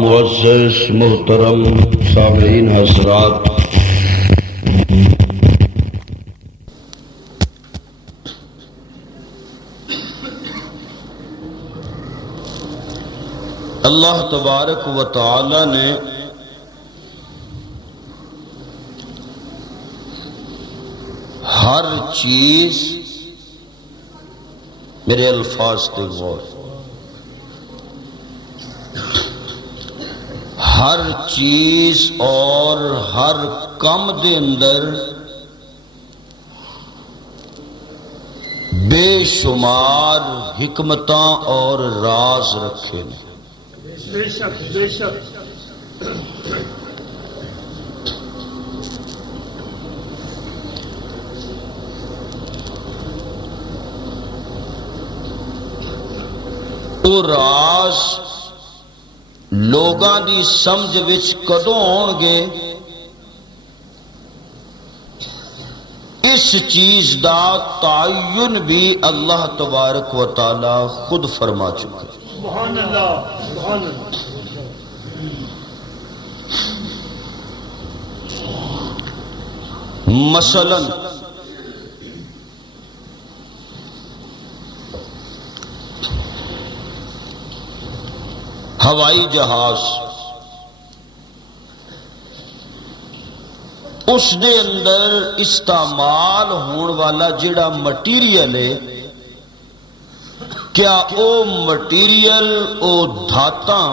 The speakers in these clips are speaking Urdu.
معزز محترم سامعین حضرات، اللہ تبارک و تعالی نے ہر چیز، میرے الفاظ تے غور، ہر چیز اور ہر کم دے اندر بے شمار حکمتاں اور راز رکھے نے۔ بے شک بے شک۔ وہ راز لوگاں دی سمجھ وچ کدوں آن گے، اس چیز دا تعین بھی اللہ تبارک و تعالی خود فرما چکا ہے۔ سبحان اللہ سبحان اللہ۔ مثلا ہوائی جہاز، اس دے اندر استعمال ہون والا جڑا مٹیریل ہے، کیا او مٹیریل او دھاتاں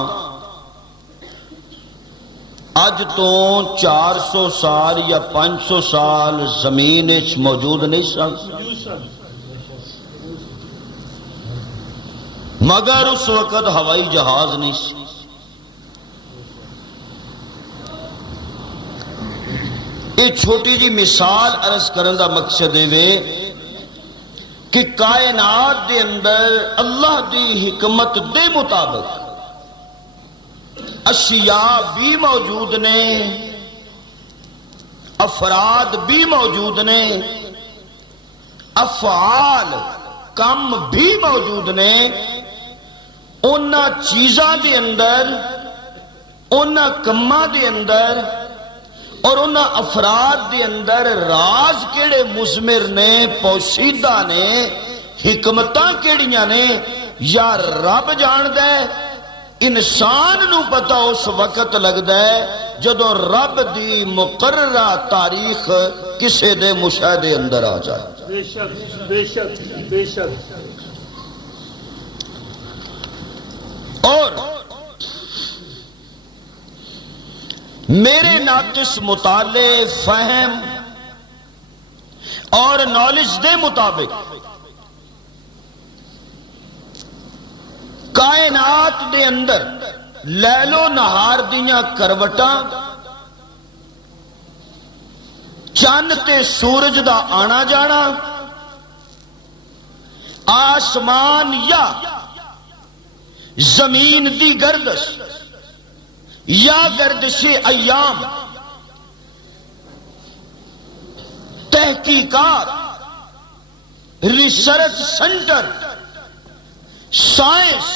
اج تو 400 سال یا 500 سال زمین وچ موجود نہیں سن، مگر اس وقت ہوائی جہاز نہیں سی۔ یہ چھوٹی جی مثال عرض کرن دا مقصد ہے کہ کائنات دے اندر اللہ دی حکمت دے مطابق اشیاء بھی موجود نے، افراد بھی موجود نے، افعال کم بھی موجود نے۔ انہاں چیزاں دے اندر، انہاں کماں دے اندر اور انہاں افراد دے اندر راز کیڑے مضمر نے، پوشیدہ نے، حکمتاں کیڑیاں نے، یا رب جاندے، انسان نو پتہ اس وقت لگدا ہے جدوں رب دی مقررہ تاریخ کسے دے مشاہدے اندر آ جائے۔ بے شک بے شک بے شک۔ اور میرے ناقص مطالعے، فہم اور نالج دے مطابق کائنات دے اندر لیل و نہار دیاں کروٹاں، چند تے سورج دا آنا جانا، آسمان یا زمین دی گردش یا گردش ایام، تحقیقات، ریسرچ سینٹر، سائنس،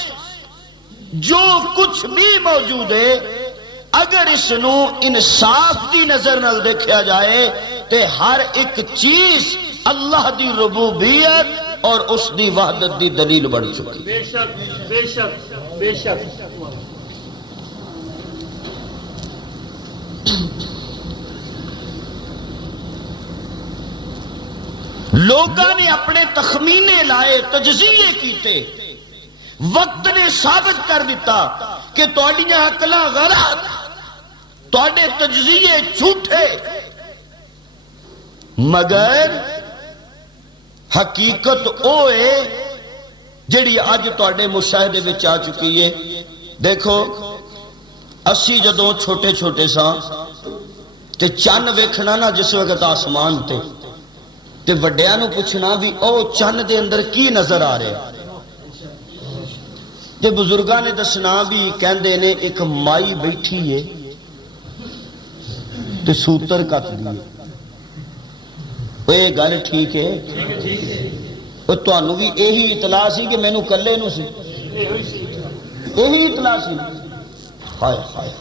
جو کچھ بھی موجود ہے، اگر اس نو انصاف دی نظر نال دیکھا جائے تے ہر ایک چیز اللہ دی ربوبیت اور اس دی وحدت دی دلیل بن چکی۔ بے شک بے شک بے شک۔ لوگاں نے اپنے تخمینے لائے، تجزیے کیتے، وقت نے ثابت کر دیتا کہ تواڈیاں عقلاں غلط، تواڈے تجزیے جھوٹے، مگر حقیقت او ہے جڑی اج تواڈے مشاہدے وچ آ چکی ہے۔ دیکھو اسی جدوں چھوٹے چھوٹے ساں تے چن ویکھنا نا جس وقت آسمان تے وڈیاں نو پوچھنا بھی او چن دے اندر کی نظر آ رہے، تے بزرگاں نے دسنا بھی کہندے نے ایک مائی بیٹھی ہے تے سوتر کٹ دیے۔ یہ گل ٹھیک ہے؟ تانوں بھی یہی اطلاع سی کہ مینوں کلے نو سی؟ یہی اطلاع سی۔ ہائے ہائے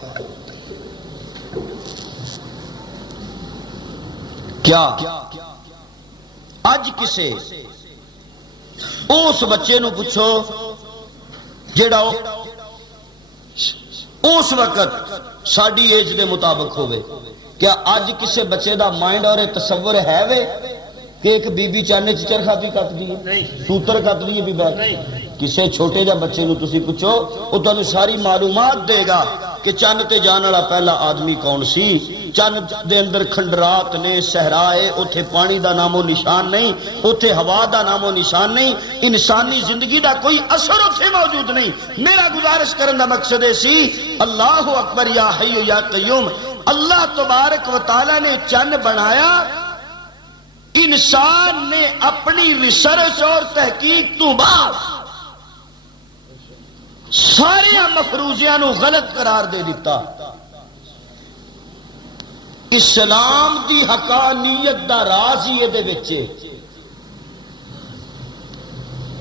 کیا اج کسے اس بچے نو پوچھو جیڑا اس وقت ساڈی ایج دے مطابق ہوئے، کیا اج کسے بچے دا مائنڈ اور تصور ہے وے کہ ایک بی بی چانے چرخا بھی کٹ دی سوتر کٹ دی بھی بیٹھ؟ کسے چھوٹے جا بچے نو تسی پوچھو وہ تانوں ساری معلومات دے گا کہ چند تے جان والا پہلا آدمی کون سی، چند دے اندر کھنڈرات نے، صحرائے، اوتھے پانی دا نام و نشان نہیں، اوتھے ہوا دا نام و نشان نہیں، انسانی زندگی دا کوئی اثر اوتھے موجود نہیں۔ میرا گزارش کرن دا مقصد ہے سی اللہ اکبر یا حی یا قیوم، اللہ تبارک و تعالی نے چند بنایا، انسان نے اپنی ریسرچ اور تحقیق تو بعد سارے مفروضیاں نو غلط قرار دے دیتا۔ اسلام دی حقانیت دا راز ہی دے وچے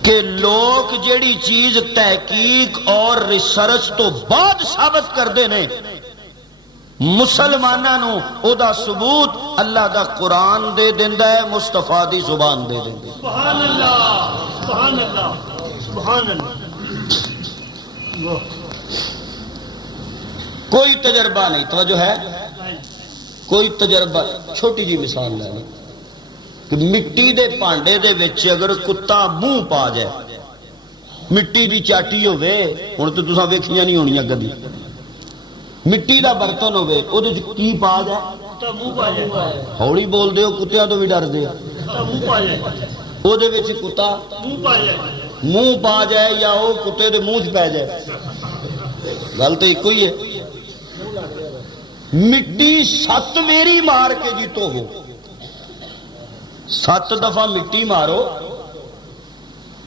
کہ لوگ جیڑی چیز تحقیق اور ریسرچ تو بعد ثابت کر دے نے، مسلماناں نو او دا ثبوت اللہ دا قرآن دے دیندا ہے، مصطفیٰ دی زبان دے دیندا ہے۔ سبحان اللہ سبحان اللہ سبحان اللہ۔ کوئی تجربہ نہیں، توجہ ہے، کوئی تجربہ، چھوٹی جی مثال لے لیں کہ مٹی دے پانڈے دے وچ اگر کتا منہ پا جائے، مٹی دی چاٹی ہوئے، ہن تو تساں ویکھیاں نہیں ہونیاں کدی، مٹی دا برتن ہوئے او دے کی پا جائے، منہ پا جائے، ہولی بول دے ہو، کتیاں تو بھی ڈر دے، منہ پا جائے، او دے وچ کتا منہ پا جائے، منہ پا جائے یا وہ کتے دے منہ پہ جائے، گل تو ایک ہی ہے۔ مٹی 7 ویری مار کے جیتو ہو، 7 دفعہ مٹی مارو،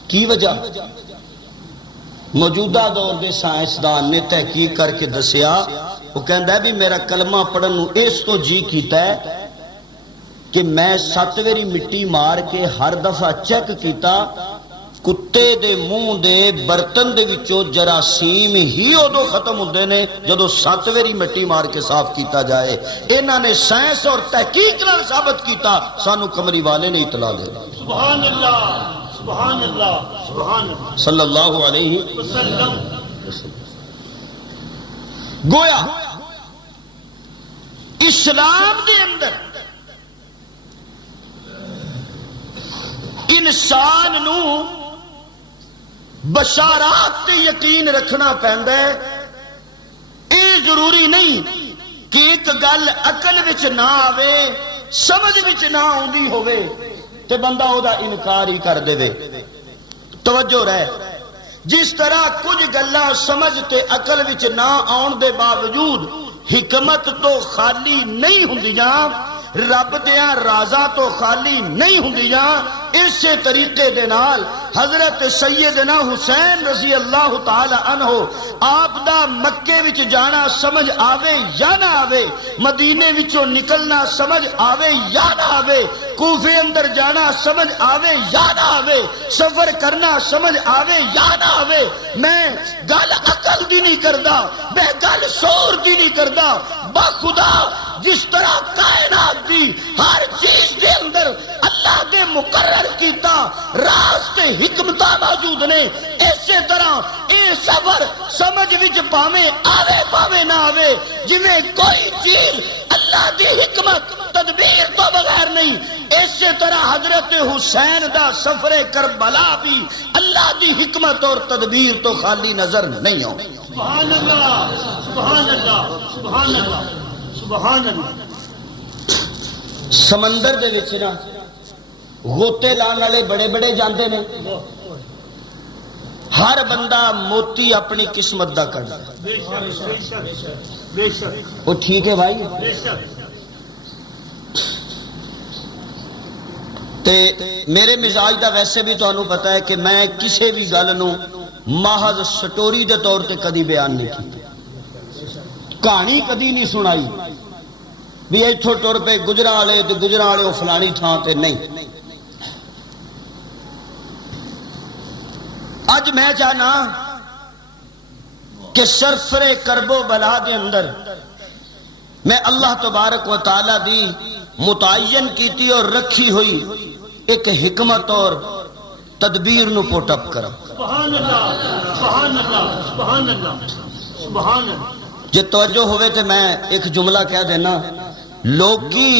کی وجہ؟ موجودہ دور دے سائنسدان نے تحقیق کر کے دسیا، وہ کہندا ہے بھی میرا کلمہ پڑھن نو اس تو جی کیتا ہے کہ میں 7 ویری مٹی مار کے ہر دفعہ چیک کیتا، کتے دے منہ دے برتن دے وچوں جراثیم ہی ادو ختم ہوندے نے جدو 7 ویری مٹی مار کے صاف کیتا جائے۔ انہاں نے سائنس اور تحقیق نال ثابت کیتا، سانو کمری والے نے اطلاع دے دی۔ سبحان اللہ سبحان اللہ سبحان اللہ صلی اللہ علیہ وسلم۔ گویا اسلام دے اندر انسان نو بشارات تے یقین رکھنا پیندا ہے۔ اے ضروری نہیں کہ ایک گل عقل وچ نہ آوے، سمجھ وچ نہ آوندی ہووے تے بندہ او دا انکار ہی کر دے۔ توجہ رہے، جس طرح کچھ گلاں سمجھ تے عقل وچ نہ آن دے باوجود حکمت تو خالی نہیں ہوندیاں، رب دیاں رازاں تو خالی نہیں ہوندیاں، اسی طریقے دے نال حضرت سیدنا حسین رضی اللہ تعالی عنہ آپ دا مکے وچ جانا سمجھ آوے یا نہ آوے، مدینے وچوں نکلنا سمجھ آوے یا نہ آوے، کوفے اندر جانا سمجھ آوے یا نہ آوے، سفر کرنا سمجھ آوے یا نہ آوے، میں گل عقل دی نہیں کردا، میں گل شعور دی نہیں کردا، بخدا جس طرح کائنات دی ہر چیز کے اندر اللہ دے مقرر کیتا راز تے حکمتاں موجود نے، اسی طرح اے سفر سمجھ وچ پاویں آوے پاویں نہ آوے، جویں کوئی چیز اللہ دی حکمت تدبیر تو بغیر نہیں، اسی طرح حضرت حسین دا سفر کربلا بھی اللہ دی حکمت اور تدبیر تو خالی نظر نہیں آؤ۔ سبحان اللہ سبحان اللہ سبحان اللہ سبحان اللہ۔ سمندر دے وچ نا غوطے لان والے بڑے بڑے جاندے نے، ہر بندہ موتی اپنی قسمت دا کڈدا ہے۔ بے شک بے شک وہ ٹھیک ہے بھائی، بے شک۔ تے میرے مزاج دا ویسے بھی تانوں پتہ ہے کہ میں کسی بھی گل نو محض سٹوری دے طور تے کدی بیان نہیں کی، کہانی کدی نہیں سنائی بھی ایتھوں ٹر پے گجراں والے تے گجراں والے او فلانی تھاں تے نہیں۔ اج میں چاہنا کہ سرفر کرب و بلا دے اندر میں اللہ تبارک و تعالی دی متعین کیتی اور رکھی ہوئی ایک حکمت اور تدبیر نو پوٹ اپ کرا. سبحان اللہ سبحان اللہ سبحان اللہ سبحان اللہ. جے توجہ ہوئے تے میں ایک جملہ کہہ دینا. لوگی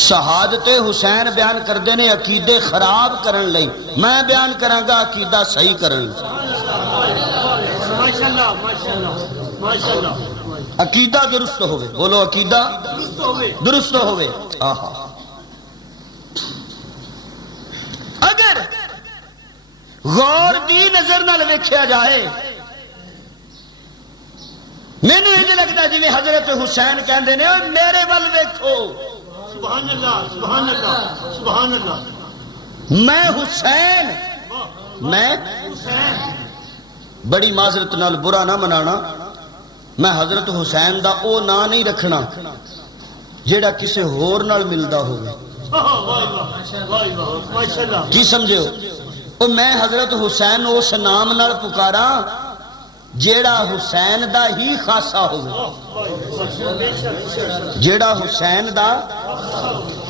شہادت حسین بیان کردے نے عقیدے خراب کرن لئی، میں بیان کراں گا عقیدہ صحیح کرن. ماشاءاللہ ماشاءاللہ ماشاءاللہ. عقیدہ درست ہوئے. بولو عقیدہ درست ہوئے. آہا. اگر غور دی نظر نال ویکھیا جائے مینوں یہ لگتا جی حضرت حسین کہندے نے اوے میرے ول ویکھو. سبحان اللہ سبحان اللہ سبحان اللہ. میں حسین، میں بڑی معذرت نال برا نہ منانا، میں حضرت حسین دا او نا نہیں رکھنا جیڑا کسے ہور نال ملدا ہوگا. کی سمجھے ہو؟ او میں حضرت حسین اس نام نال پکارا جیڑا حسین دا ہی خاصا ہوگا، جیڑا حسین دا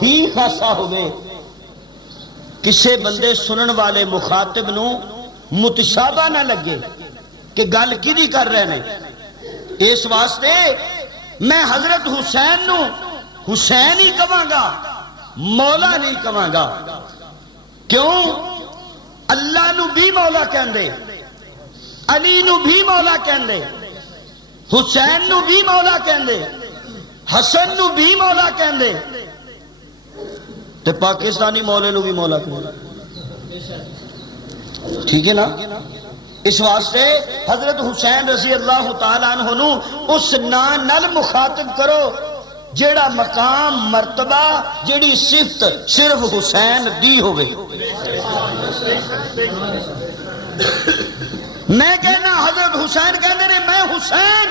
ہی خاصا ہوگے. کسے بندے سنن والے مخاطب نو متشابہ نہ لگے کہ گل کدی کر رہے نے. اس واسطے میں حضرت حسین نو حسین ہی کہاں گا، مولا نہیں کہاں گا. کیوں؟ اللہ نو بھی مولا کہندے، علی نو بھی مولا کہندے، حسین نو بھی مولا کہندے، حسن نو بھی مولا کہندے، تے پاکستانی مولے نو بھی مولا کہندے. ٹھیک ہے نا؟ اس واسطے حضرت حسین رضی اللہ تعالیٰ عنہ نو اس نام نال مخاطب کرو جیڑا مقام مرتبہ جیڑی صفت صرف حسین دی ہوئے. میں کہنا حضرت حسین کہنے نے میں حسین،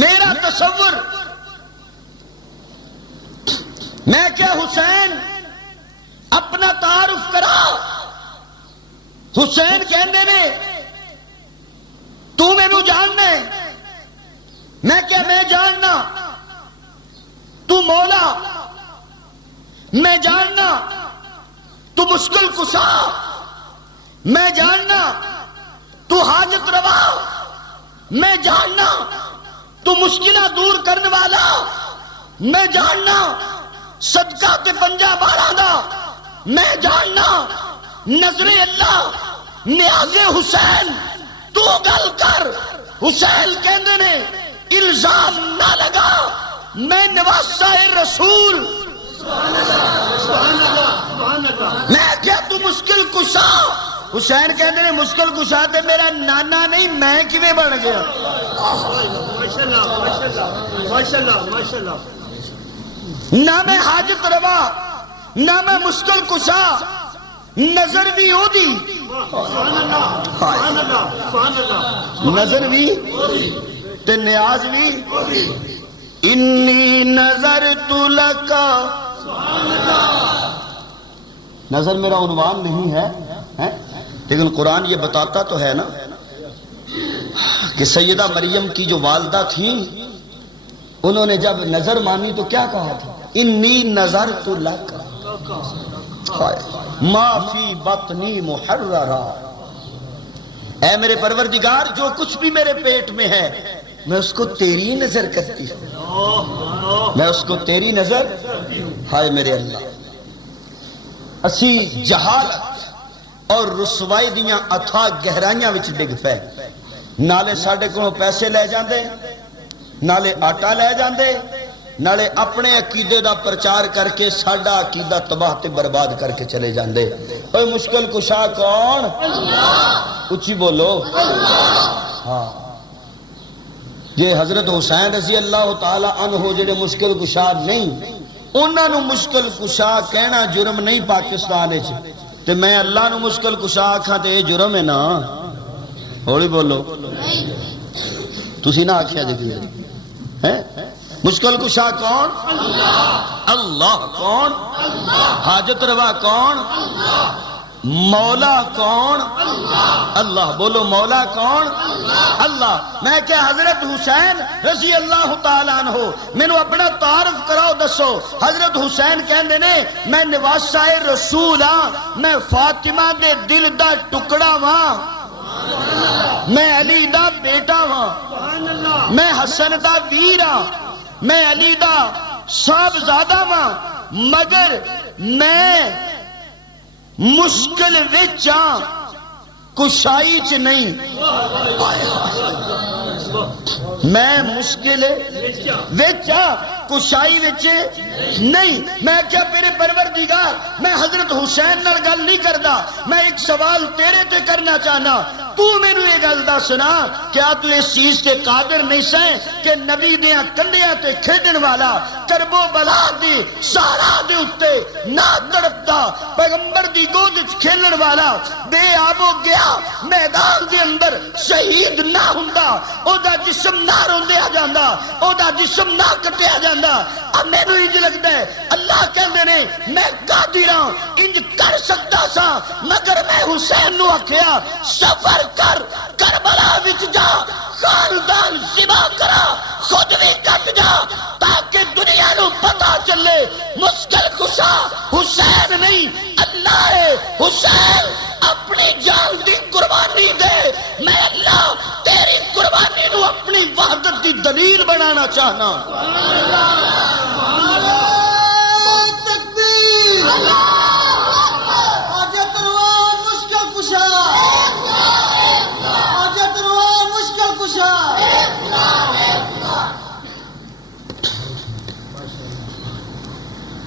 میرا تصور میں کیا حسین اپنا تعارف کرا. حسین کہنے نے تو مینوں جاننا ہے، میں کیا میں جاننا. تو مولا، میں جاننا. تو مشکل کشا، میں جاننا. تو حاجت روا، میں جاننا. تو مشکلہ دور کرنے والا، میں جاننا. صدقہ تے پنجا بارہ دا، میں جاننا. نظر اللہ نیاز حسین تو گل کر. حسین کہندے نے الزام نہ لگا، میں نواسہ رسول. میں کیا تو مشکل کشا. حسین کہندے نے مشکل کشا تے میرا نانا نہیں، میں کیویں بن گیا. ماشاءاللہ ماشاءاللہ ماشاءاللہ ماشاءاللہ. نہ میں حاجت روا، نہ میں مشکل کشا. نظر بھی ہو دی، نظر بھی تے نیاز بھی. انی نظر تو لکا، نظر میرا عنوان نہیں ہے لیکن قرآن یہ بتاتا تو ہے نا کہ سیدہ مریم کی جو والدہ تھیں انہوں نے جب نظر مانی تو کیا کہا تھا؟ انی نظر تو لکا ما فی بطنی محررا. اے میرے پروردگار جو کچھ بھی میرے پیٹ میں ہے میں اس کو تیری نظر کرتی ہوں، میں اس کو تیری نظر. ہائے میرے اللہ، اسی جہالت اور رسوائی دیاں اتھا گہرائیاں وچ ڈگ پے. نالے ساڈے کولوں پیسے لے جاندے، نالے آٹا لے جاندے، نالے اپنے عقیدے دا پرچار کر کے ساڈا عقیدہ تباہ تے برباد کر کے چلے جاندے. اوے مشکل کشا کون؟ اللہ. اچھی بولو. ہاں، یہ حضرت حسین رضی اللہ تعالی عنہ جڑے مشکل کشا نہیں، انہاں نو مشکل کشا کہنا جرم نہیں پاکستان وچ. تے میں اللہ نو مشکل کشا آکھاں تے یہ جرم ہے نا. ہولی بولو. تسی نہ آکھیا جی ہیں مشکل کشا کون؟ اللہ. اللہ کون؟ اللہ. حاجت روا کون؟ اللہ. مولا کون؟ اللہ. بولو مولا کون؟ اللہ. میں کہ حضرت حسین رضی اللہ تعالیٰ عنہ مینوں اپنا تعارف کراؤ دسو. حضرت حسین کہندے نے میں نواسہ رسول ہاں، میں فاطمہ دے دل دا ٹکڑا ہاں، میں علی دا بیٹا ہاں، میں حسن دا ویر ہاں، میں علی دا صاحبزادہ ہاں، مگر میں مشکل وچ ہاں، کشائی چ نہیں. میں مشکل وچ ہاں، کشائی وچ نہیں. میں کیا میرے پروردگار، میں حضرت حسین نال گل نہیں کردا، میں ایک سوال تیرے تے کرنا چاہنا. تو میرے یہ گل دسنا، کیا تو اس چیز کے قادر نہیں سیں کہ نبی دیاں کنڈیاں تے کھیڈن والا کربو بلا دی سہارا دے اتے نہ تڑپتا، پیغمبر دی گود وچ کھیلن والا بے آبو گیا میدان دے اندر شہید نہ ہوندا، او دا جسم نہ روندیا جاندا، او دا جسم نہ کٹیا جاندا. اب مینوں انج لگدا ہے اللہ کہندے نے میں قادر ہاں انج کر سکتا سا، مگر میں حسین نو آکھیا سفر کر کربلا وچ جا، خاندان ذبح کرا، خود بھی کٹ جا، تاکہ دنیا نو پتا چلے مشکل کشا حسین نہیں اللہ ہے. حسین اپنی جان دی قربانی دے، میں اللہ تیری قربانی نو اپنی وحدت دی دلیل بنانا چاہنا.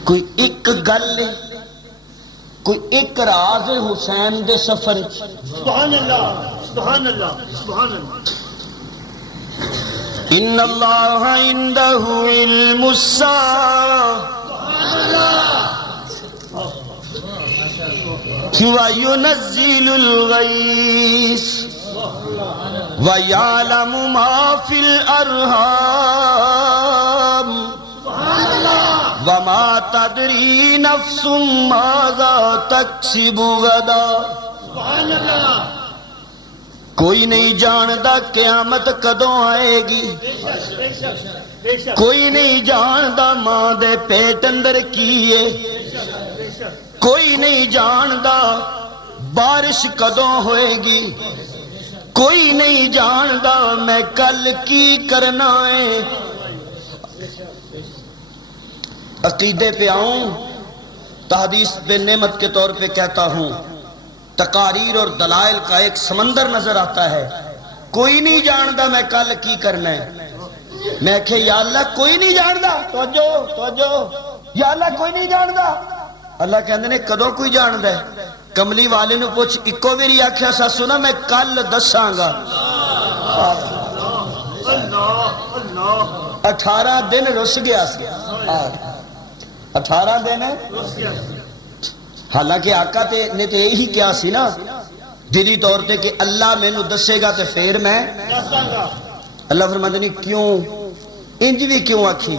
کوئی ایک گل، کوئی ایک راز حسین دے سفر. سبحان اللہ سبحان اللہ سبحان اللہ. ان اللہ عنده علم الساعة وينزل الغيث ويعلم ما في الأرحام وما تدري نفس ماذا تكسب غدا. کوئی نہیں جاندا قیامت کدوں آئے گی، کوئی نہیں جاندا ماں دے پیٹ اندر کی ہے، کوئی نہیں جاندا بارش کدوں ہوئے گی، کوئی نہیں جاندا میں کل کی کرنا ہے. عقیدے پہ آؤں تو حدیث بے نعمت کے طور پہ کہتا ہوں، تقاریر اور دلائل کا ایک سمندر نظر آتا ہے. کوئی نہیں جاندا میں کل کی کرنا ہے. میں کہ یا اللہ کوئی نہیں جاندا، توجہ یا اللہ کوئی نہیں جاندا. اللہ کہندے نے کدوں کوئی جاندا ہے؟ کملی والے نے پوچھ اکو ویری آکھیا سا سنا میں کل دساں گا. 18 دن رس گیا سی، 18 دن. حالانکہ آقا نے تو یہی کیا سی نا دلی طور پہ کہ اللہ مینوں دسے گا تو پھر میں. اللہ فرماندے نہیں کیوں انج بھی کیوں آکھی،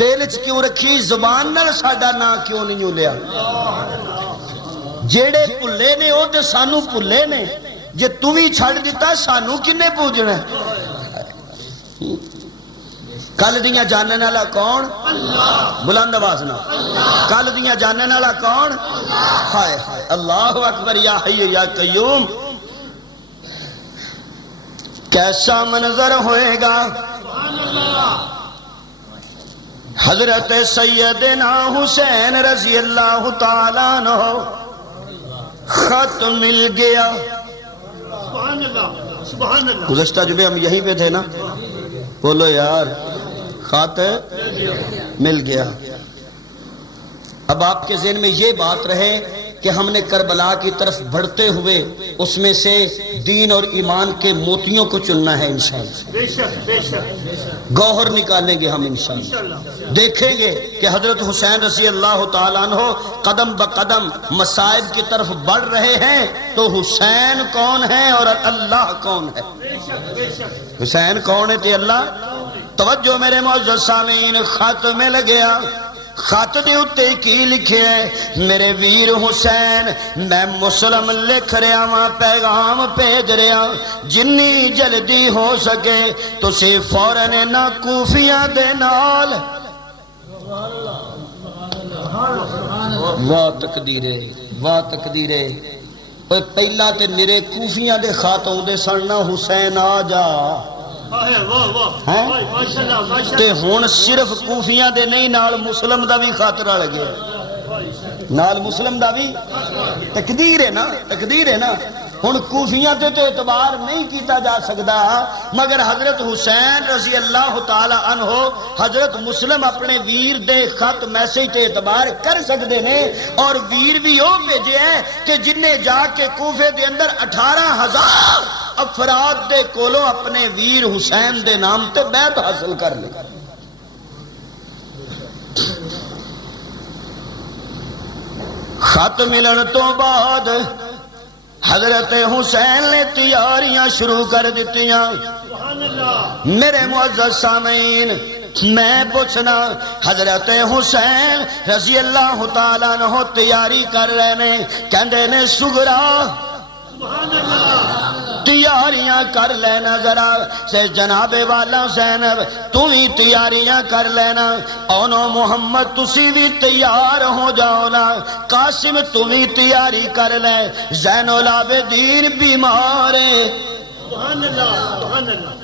دل چ کیوں رکھی، زبان نال ساڈا نام کیوں نہیں لیا. جیڑے بھلے نے وہ تو سانو بھلے نے، جے تو بھی چھڑ دیتا سانو کنے پوجنا. کل دیاں جاننے والا کون؟ بلند آواز نہ. کل دیاں جاننے والا کون؟ ہائے ہائے اللہ اکبر یا حی یا قیوم. کیسا منظر ہوئے گا حضرت سیدنا حسین رضی اللہ تعالیٰ عنہ خط مل گیا. گزشتہ جمعے ہم یہیں پہ تھے نا، بولو یار خط مل گیا. اب آپ کے ذہن میں یہ بات رہے کہ ہم نے کربلا کی طرف بڑھتے ہوئے اس میں سے دین اور ایمان کے موتیوں کو چننا ہے. انشاءاللہ گوہر نکالیں گے ہم انشاءاللہ. دیکھیں گے کہ حضرت حسین رضی اللہ تعالیٰ عنہ قدم بقدم مصائب کی طرف بڑھ رہے ہیں، تو حسین کون ہے اور اللہ کون ہے؟ حسین کون ہے تو اللہ. توجہ میرے معزز سامعین، خط مل گیا. خط دے اتے کی لکھے ہے میرے ویر حسین میں مسلم لکھ رہا ہاں پیغام بھیج رہا جنی جلدی ہو سکے تسی فوراً نہ کوفیاں دے نال واہ تقدیرے واہ تقدیرے پہلا تے میرے کوفیاں دے خط آؤندے سن نہ حسین آ جا تے ہن صرف کوفیاں دے نہیں نال مسلم دا بھی خط رل گیا نال مسلم دا بھی تقدیر ہے نا ہن کوفیاں تے اعتبار نہیں کیتا جا سکدا مگر حضرت حسین رضی اللہ تعالی عنہ حضرت مسلم اپنے ویر دے خط میسج تے اعتبار کر سکدے نے اور ویر بھی او بھیجے ہے کہ جن نے جا کے کوفے دے اندر 18,000 افراد دے کولوں اپنے ویر حسین دے نام تے بیعت حاصل کر لی خط ملن تو بعد حضرت حسین نے تیاریاں شروع کر دیتیاں میرے معزز سامعین میں پوچھنا حضرت حسین رضی اللہ تعالیٰ عنہ تیاری کر رہے نے کہندے نے سغرا تیاریاں کر لینا ذرا سے جناب والا زینب تو ہی تیاریاں کر لینا اونو محمد تسی بھی تیار ہو جاؤ نا قاسم تو ہی تیاری کر لے زین العابدین بیمار ہے سبحان اللہ سبحان اللہ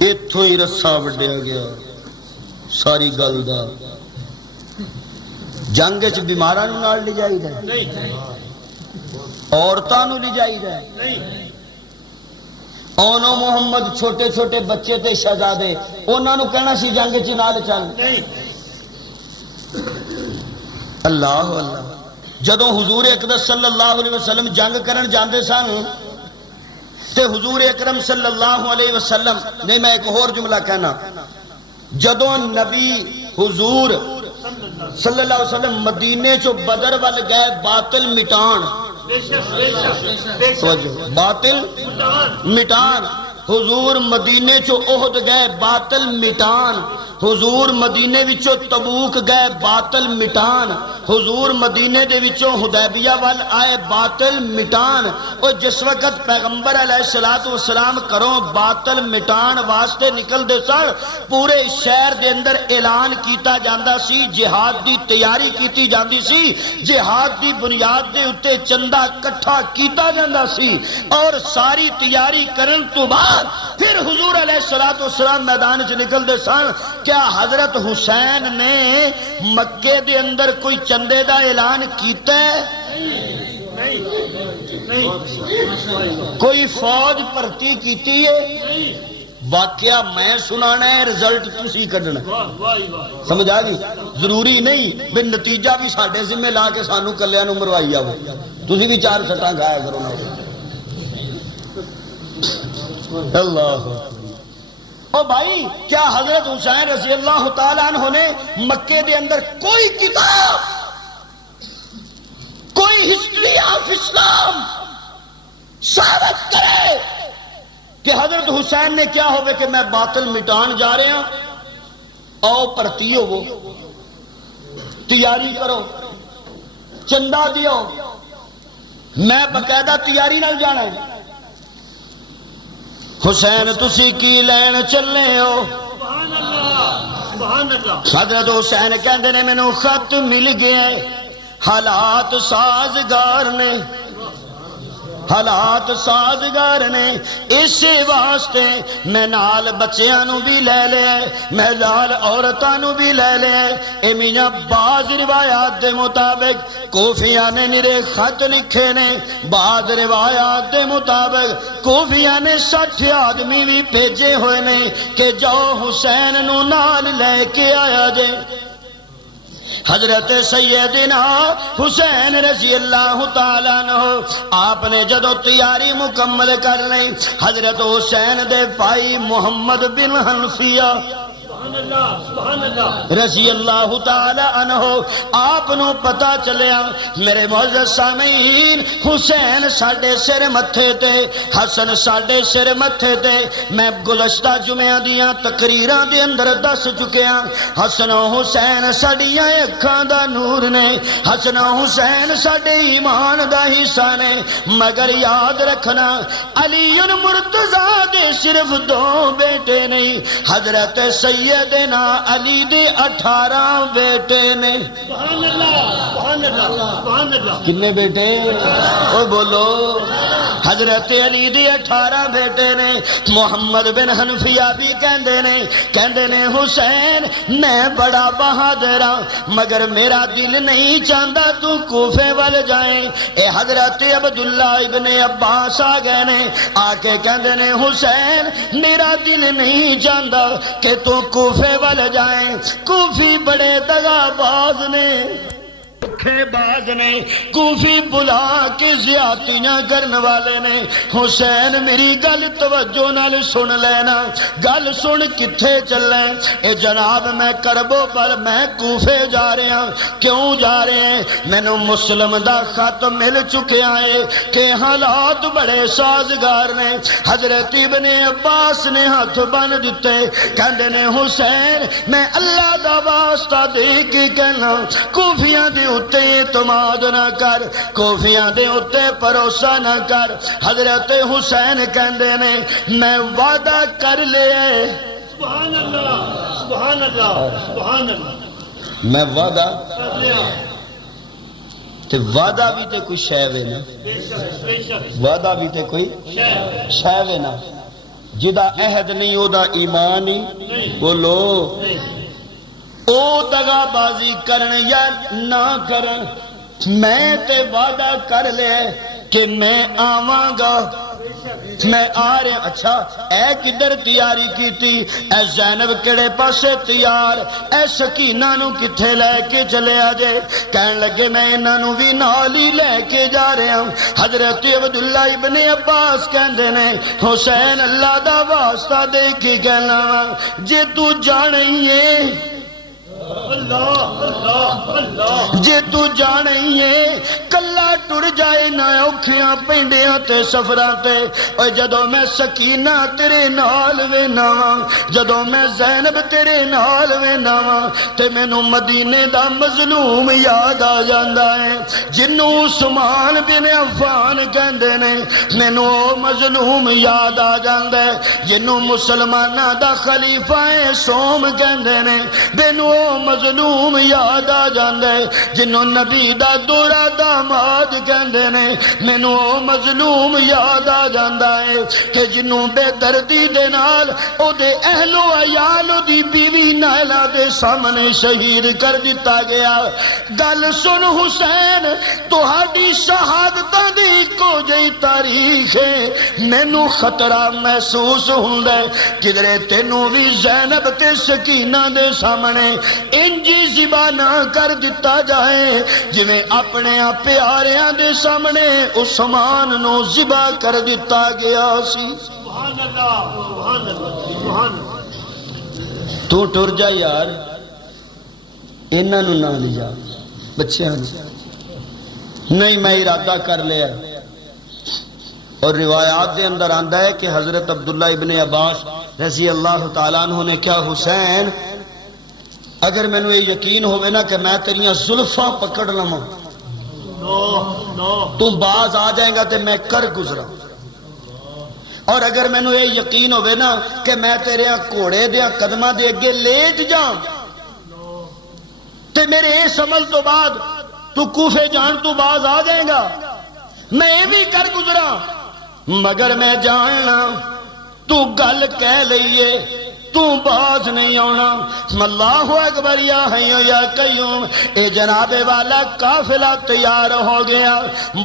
ایتھو ہی رسا وڈیا گیا ساری گل دا جنگ وچ بیماراں نوں نال لے جائی دا نہیں عورتاں نوں لے جائی دا اونو محمد چھوٹے چھوٹے بچے تے شہزادے انہاں نوں کہنا سی جنگ وچ نال چل اللہ اللہ جدوں حضور اقدس صلی اللہ علیہ وسلم جنگ کرن جاندے سن تے حضور اکرم صلی اللہ علیہ وسلم نے میں ایک اور جملہ کہنا جدوں نبی حضور صلی اللہ علیہ وسلم مدینے چو بدر وال گئے باطل مٹان باطل مٹان حضور مدینے چو احد گئے باطل مٹان حضور مدینے وچو تبوک گئے باطل مٹان حضور مدینے دے وچو حدیبیہ وال آئے باطل مٹان اور جس وقت پیغمبر علیہ السلام کروں باطل مٹان واسطے نکل دے سن پورے شہر دے اندر اعلان کیتا جاندہ سی جہاد دی تیاری کیتی جاندی سی جہاد دی بنیاد دے اتے چندہ کٹھا کیتا جاندہ سی اور ساری تیاری کرن تو بعد پھر حضور علیہ السلام میدان سے نکل دے سن کیا حضرت حسین نے مکے دے اندر کوئی چندے دا اعلان کیتا ہے کوئی فوج بھرتی کیتی ہے واقعہ میں سنانا ہے رزلٹ تسی کڈنا سمجھ آ گئی ضروری نہیں بھی نتیجہ بھی ساڈے ذمہ لا کے سانو کلیاں نوں مروائی آو تسی بھی 4 سٹاں کھایا کرو نا اللہ او بھائی کیا حضرت حسین رضی اللہ تعالیٰ عنہ نے مکے دے اندر کوئی کتاب کوئی ہسٹری آف اسلام ثابت کرے کہ حضرت حسین نے کیا ہوئے کہ میں باطل مٹان جا رہے ہیں آؤ پرتی ہو وہ تیاری کرو چندہ دیو میں باقاعدہ تیاری نال جانا ہے حسین تسی کی لین چلے ہو حضرت حسین کہندے نے میں نو خط مل گئے حالات سازگار نے اس واسطے میں نال بچیاں نو بھی لے لے میں نال عورتاں نو بھی لے لے اے میاں بعض روایات دے مطابق کوفیاں نے میرے خط لکھے نے بعض روایات دے مطابق کوفیاں نے 60 آدمی بھی بھیجے ہوئے نے کہ جاؤ حسین نو نال لے کے آیا جے حضرت سیدنا حسین رضی اللہ تعالیٰ عنہ آپ نے جدو تیاری مکمل کر لیں حضرت حسین دے بھائی محمد بن حنفیہ رضی اللہ تعالی عنہ آپ نو پتا چلیا میرے معزز سامعین حسین ساڈے سر متھے تے حسن ساڈے سر متھے تے میں گزشتہ جمعہ دیاں تقریراں دے اندر دس چکیاں حسن و حسین ساڈیاں اکھاں دا نور نے حسن و حسین ساڈے ایمان دا حصہ نے مگر یاد رکھنا علی مرتضیٰ دے صرف دو بیٹے نہیں حضرت سیدنا علی دے 18 بیٹے نے کتنے بیٹے اور بولو حضرت علی دے 18 بیٹے نے محمد بن حنفیہ بھی کہندے نے حسین میں بڑا بہادر ہاں مگر میرا دل نہیں چاہتا تو کوفے وال جائیں اے حضرت عبداللہ ابن عباس آ گئے نے آ کے کہندے نے حسین میرا دل نہیں چاہتا کہ تو کوفے وال جائیں کوفی بڑے دغا باز نے باز نے کوفی بلا کے زیادتیاں کرنے والے نے حسین میری گل توجہ نال سن لینا گل سن کتھے چلے اے جناب میں کربو پر میں کوفے جا رہے ہیں کیوں جا رہے ہیں مینوں مسلم دا خط مل چکیا ہے کہ حالات بڑے سازگار نے حضرت ابن عباس نے ہاتھ بن دیتے کہندے نے حسین میں اللہ دا واسطہ دے کے کہنا کوفیاں دے اتے اعتماد نہ کر کوفیاں دے اتے بھروسہ نہ کر حضرت حسین کہندے نے میں وعدہ کر لیا سبحان اللہ سبحان اللہ سبحان اللہ میں وعدہ تے وعدہ بھی تے کوئی شے وے نا وعدہ بھی تے کوئی شے وے نا جدا عہد نہیں او دا ایمان ہی بولو او دغا بازی کرن یا نہ کرن میں تے وعدہ کر لے کہ میں آواں گا میں آ رہا اچھا اے کدھر تیاری کیتی اے زینب کڑے پاسے تیار اے سکینہ نو کتھے لے کے چلے آجے کہن لگے میں انہاں نو بھی نال ہی لے کے جا رہا ہوں حضرت عبداللہ ابن عباس کہندے نے حسین اللہ دا واسطہ دے کے کہنا جے تو جانیں ہے جے تو جانیں ہے کلا ٹر جائے نہ اوکھیاں پینڈیاں تے سفراں تے اور جدو میں سکینہ تیرے نال ویناواں جدو میں زینب تیرے نال ویناواں تے مینوں مدینے دا مظلوم یاد آ جاندا ہے جنوں عثمان بن عفان کہندے نے مینوں او مظلوم یاد آ جاندا ہے جنوں مسلماناں دا خلیفہ سوم کہندے نے مینوں مظلوم یاد آ جاندے جنوں نبی دا دورا داماد کہندے نے مینوں او مظلوم یاد آ جاندا ہے کہ جنوں بے دردی دے نال او دے اہل و عیال دی بیوی نائلہ دے سامنے شہید کر دیتا گیا گل سن حسین تہاڈی شہادتاں دی کو جئی تاریخ ہے مینوں خطرہ محسوس ہوندا ہے کدھرے تینوں بھی زینب تے سکینہ دے سامنے انجی ذبح نہ کر دیتا جائے جویں اپنے پیاریاں دے سامنے عثمان نو ذبح کر دیتا گیا سی سبحان اللہ سبحان اللہ سبحان اللہ تو ٹر جا یار انہاں نو نہ لے جا بچیاں نہیں میں ارادہ کر لیا اور روایات دے اندر آندا ہے کہ حضرت عبداللہ ابن عباس رضی اللہ تعالیٰ عنہ نے کیا حسین اگر میں نے یقین ہوئے نا کہ میں تیریاں زلفاں پکڑ لما تم باز آ جائیں گا تو میں کر گزرا اور اگر میں نے یقین ہوئے نا کہ میں تیرے گھوڑے دیا قدمہ دے اگے لیٹ جاؤں تو میرے اس عمل تو بعد تو کوفے جان تو باز آ جائیں گا میں یہ بھی کر گزرا مگر میں جاننا تو گل کہہ لئیے تو باز نہیں آنا اللہ اکبر یا حی یا قیوم اے جناب والا قافلہ تیار ہو گیا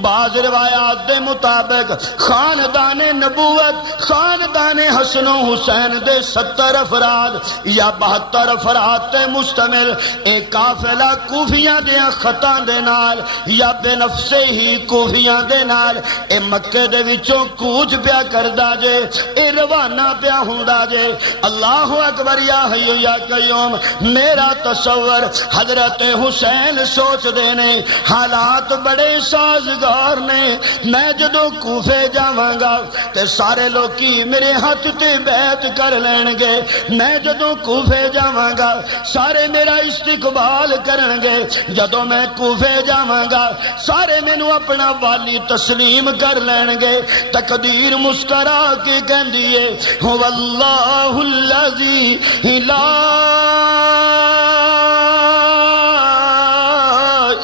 بعض روایات دے مطابق خاندان نبوت خاندان حسن و حسین دے 70 افراد یا 72 افراد تے مشتمل اے قافلہ کوفیاں دیا خطاں دے نال یا بے نفسے ہی کوفیاں دے نال اے مکے دے وچوں کوچ پیا کردا جے اے روانہ پیا ہوندا جے اللہ اللہ اکبر یا حی یا قیوم میرا تصور حضرت حسین سوچ دینے حالات بڑے سازگار نے میں جدو کوفے جاواں گا تے سارے لوکی میرے ہاتھ تے بیعت کر لین گے میں جدو کوفے جاواں گا سارے میرا استقبال کرن گے جدو میں کوفے جاواں گا سارے مینوں اپنا والی تسلیم کر لین گے تقدیر مسکرا کے کہندی ہے هو اللہ الذی لا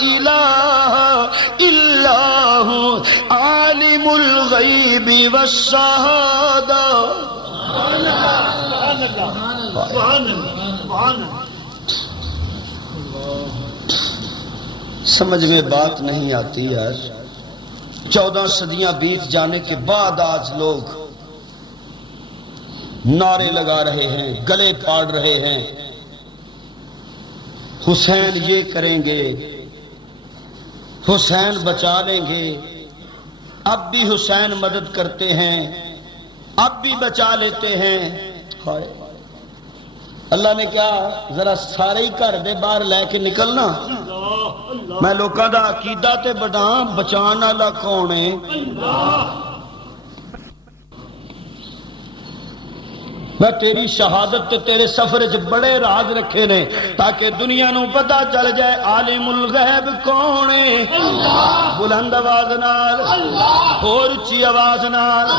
الہ الا هو عالم الغیب والشہادہ سمجھ میں بات نہیں آتی یار 14 صدیاں بیت جانے کے بعد آج لوگ نعرے لگا رہے ہیں گلے پاڑ رہے ہیں حسین یہ کریں گے حسین بچا لیں گے اب بھی حسین مدد کرتے ہیں اب بھی بچا لیتے ہیں اللہ نے کیا ذرا سارے ہی گھر دے باہر لے کے نکلنا میں لوکاں دا عقیدہ تے بڑھاں بچان والا کون ہے میں تیری شہادت تے تیرے سفر وچ بڑے راز رکھے نے تاکہ دنیا نو پتہ چل جائے عالم الغیب کون ہے بلند آواز نال اور اچھی آواز نال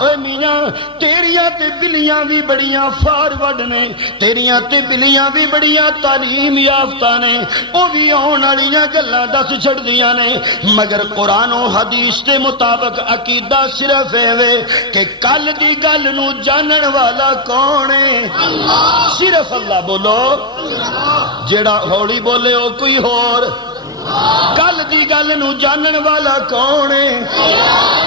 اے میاں تیریاں تے بلیاں بھی بڑیاں فارورڈ نے تیریاں تے بلیاں بھی بڑیاں تعلیم یافتہ نے او بھی آن والیاں گلاں دس چھڑدیاں نے مگر قرآن و حدیث دے مطابق عقیدہ صرف ہے کہ کل دی گل نو جانن والا کون ہے صرف اللہ بولو جیڑا ہوڑی بولے او کوئی ہور کل دی گل نو جانن والا کون ہے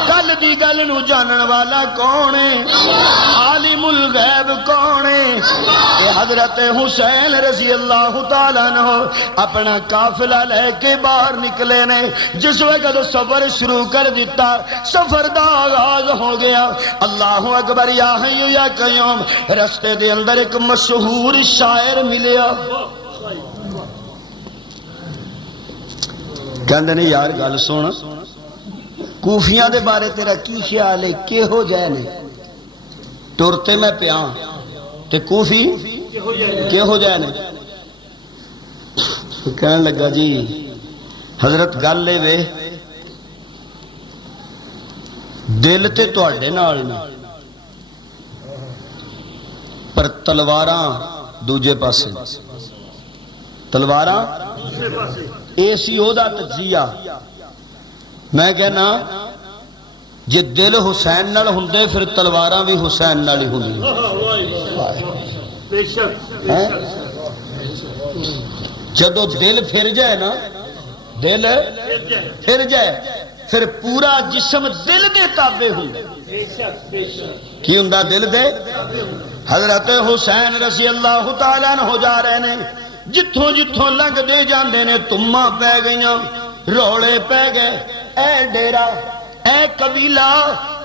کل دی گل نو جانن والا کون ہے عالم الغیب کون ہے اے حضرت حسین رضی اللہ تعالیٰ عنہ اپنا قافلہ لے کے باہر نکلے نے جس وقت سفر شروع کر دیتا سفر دا آغاز ہو گیا اللہ اکبر یا حی یا قیوم رستے دے اندر ایک مشہور شاعر ملیا کہندے نے یار گل سن کوفیاں دے بارے تیرا کی خیال ہے کہ ہو جائے نے ٹرتے میں پیاں تے کوفی کہ ہو جائے نے کہنے لگا جی حضرت گل لے وے دل تے تواڈے نال نے پر تلواراں دوجے پاسے تلواراں اے سی او دا تجزیہ میں کہنا جے دل حسین نال ہوندے پھر تلواراں بھی حسین نال ہی ہوندی جدو دل پھر جائے نا دل پھر جائے پھر پورا جسم دل دے تابع ہوندا کی ہوندا دل دے حضرت حسین رضی اللہ تعالیٰ عنہ جا رہے نے جتھوں جتھوں لنگ دے جاندے نے تماں پہ گئیاں روڑے پہ گئے اے ڈیرا اے قبیلہ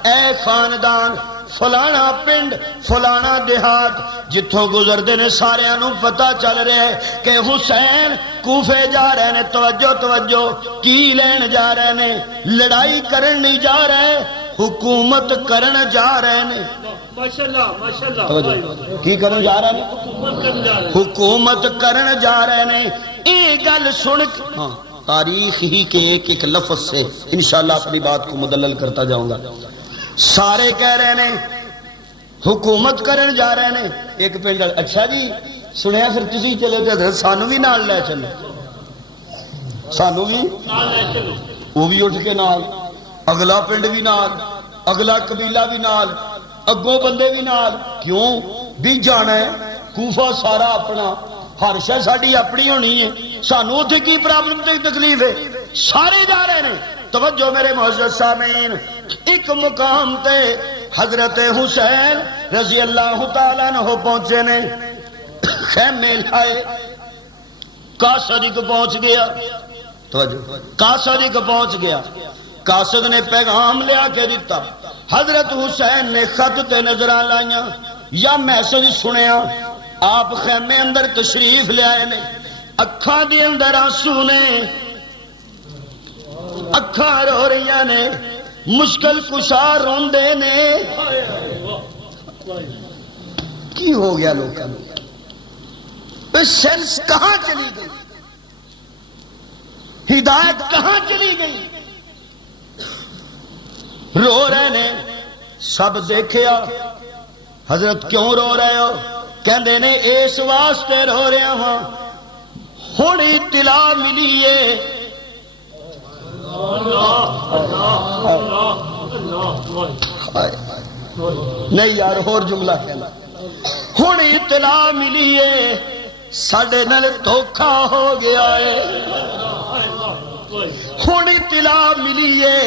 اے خاندان فلانا پنڈ فلانا دیہات جتھوں گزردے نے سارے انہوں پتہ چل رہے ہیں کہ حسین کوفے جا رہے نے توجہ توجہ کی لین جا رہے نے لڑائی کرن نہیں جا رہے حکومت کرن جا رہے نے کی کرن جا رہے نے حکومت کرن جا رہے نے اے گل سن تاریخ ہی کے ایک ایک لفظ سے انشاءاللہ اپنی بات کو مدلل کرتا جاؤں گا سارے کہہ رہے نے حکومت کرن جا رہے نے ایک پنڈ اچھا جی سنیا پھر تسی چلے تے سانو بھی نال لے چلے سانو بھی وہ بھی اٹھ کے نال اگلا پنڈ بھی نال اگلا قبیلہ بھی نال اگوں بندے بھی نال کیوں بھی جانا ہے کوفہ سارا اپنا ہر شے ساڈی اپنی ہونی ہے سانو اوتھے کی پرابلم تے تکلیف ہے سارے جا رہے نے توجہ میرے معزز سامعین ایک مقام تے حضرت حسین رضی اللہ تعالیٰ عنہ پہنچے نے خیمے لائے قاصد کو پہنچ گیا قاصد کو پہنچ گیا قاصد نے پیغام لیا کے دیتا حضرت حسین نے خط تے نظرہ لائیاں یا میسج سنیا آپ خیمے اندر تشریف لے آئے نے اکھاں دے اندر آنسو نے اکھاں رو رہی نے مشکل کشا روندے نے کی ہو گیا لوگوں کو سینس کہاں چلی گئی ہدایت کہاں چلی گئی رو رہے نے سب دیکھیا حضرت کیوں رو رہے ہو کہندے نے اس واسطے رو رہا ہاں ہن اطلاع ملی ہے نہیں یار اور جملہ کہنا ہن اطلاع ملی ہے ساڈے نال دھوکھا ہو گیا ہے ہن اطلاع ملی ہے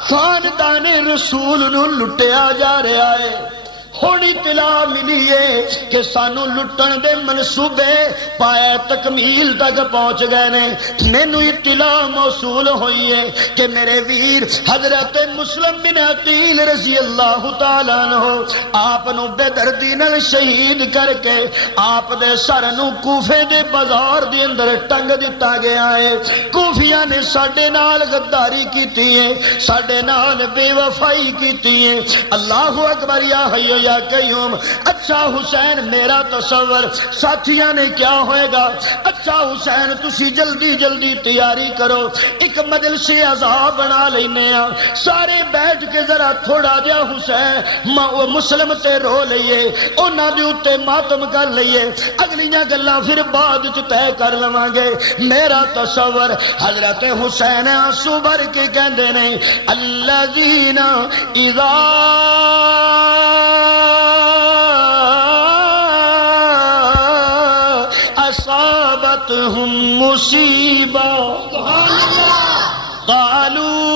خاندان رسول نو لٹیا جا رہا ہے ہن اطلاع ملی ہے کہ سانو لٹن دے منصوبے پایا تکمیل تک پہنچ گئے نے مینوں اطلاع موصول ہوئی ہے کہ میرے ویر حضرت مسلم بن عقیل رضی اللہ تعالیٰ عنہ آپ نو بے دردی نال شہید کر کے آپ دے سر نو کوفے دے بازار دے اندر ٹنگ دتا گیا ہے کوفیاں نے ساڈے نال غداری کیتی ہے ساڈے نال بے وفائی کیتی ہے اللہ اکبر یا حی یا قیوم اچھا حسین میرا تصور ساتھیاں نے کیا ہوئے گا اچھا حسین تسی جلدی جلدی تیاری کرو ایک مجلس عزا بنا لینے سارے بیٹھ کے ذرا تھوڑا جا حسین مسلم تے رو لئیے انہاں دے اوتے ماتم کر لئیے اگلیاں گلاں پھر بعد وچ طے کر لواں گے میرا تصور حضرت حسین آنسو بھر کے کہندے نے الذین اذا اصابتهم مصیبہ قالوا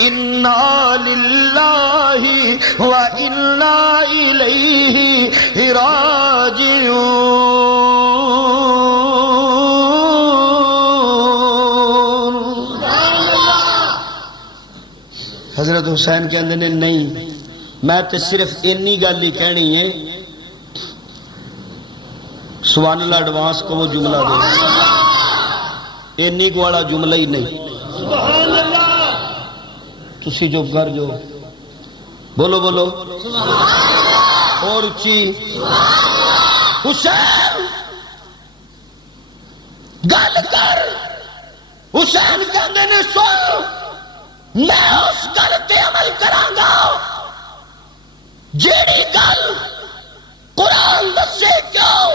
انا للہ وانا الیہ راجعون حضرت حسین کہندے نے نہیں میں تے صرف اینی گل ہی کہنی ہے سبحان اللہ ایڈوانس کو وہ جملہ دے اینی کو والا جملہ ہی نہیں سبحان اللہ تسی جو گھر جو بولو بولو اور اچھی حسین گل کر حسین کہندے نے سن میں اس گل تے عمل کراں گا جیڑی گل قرآن دسے کیوں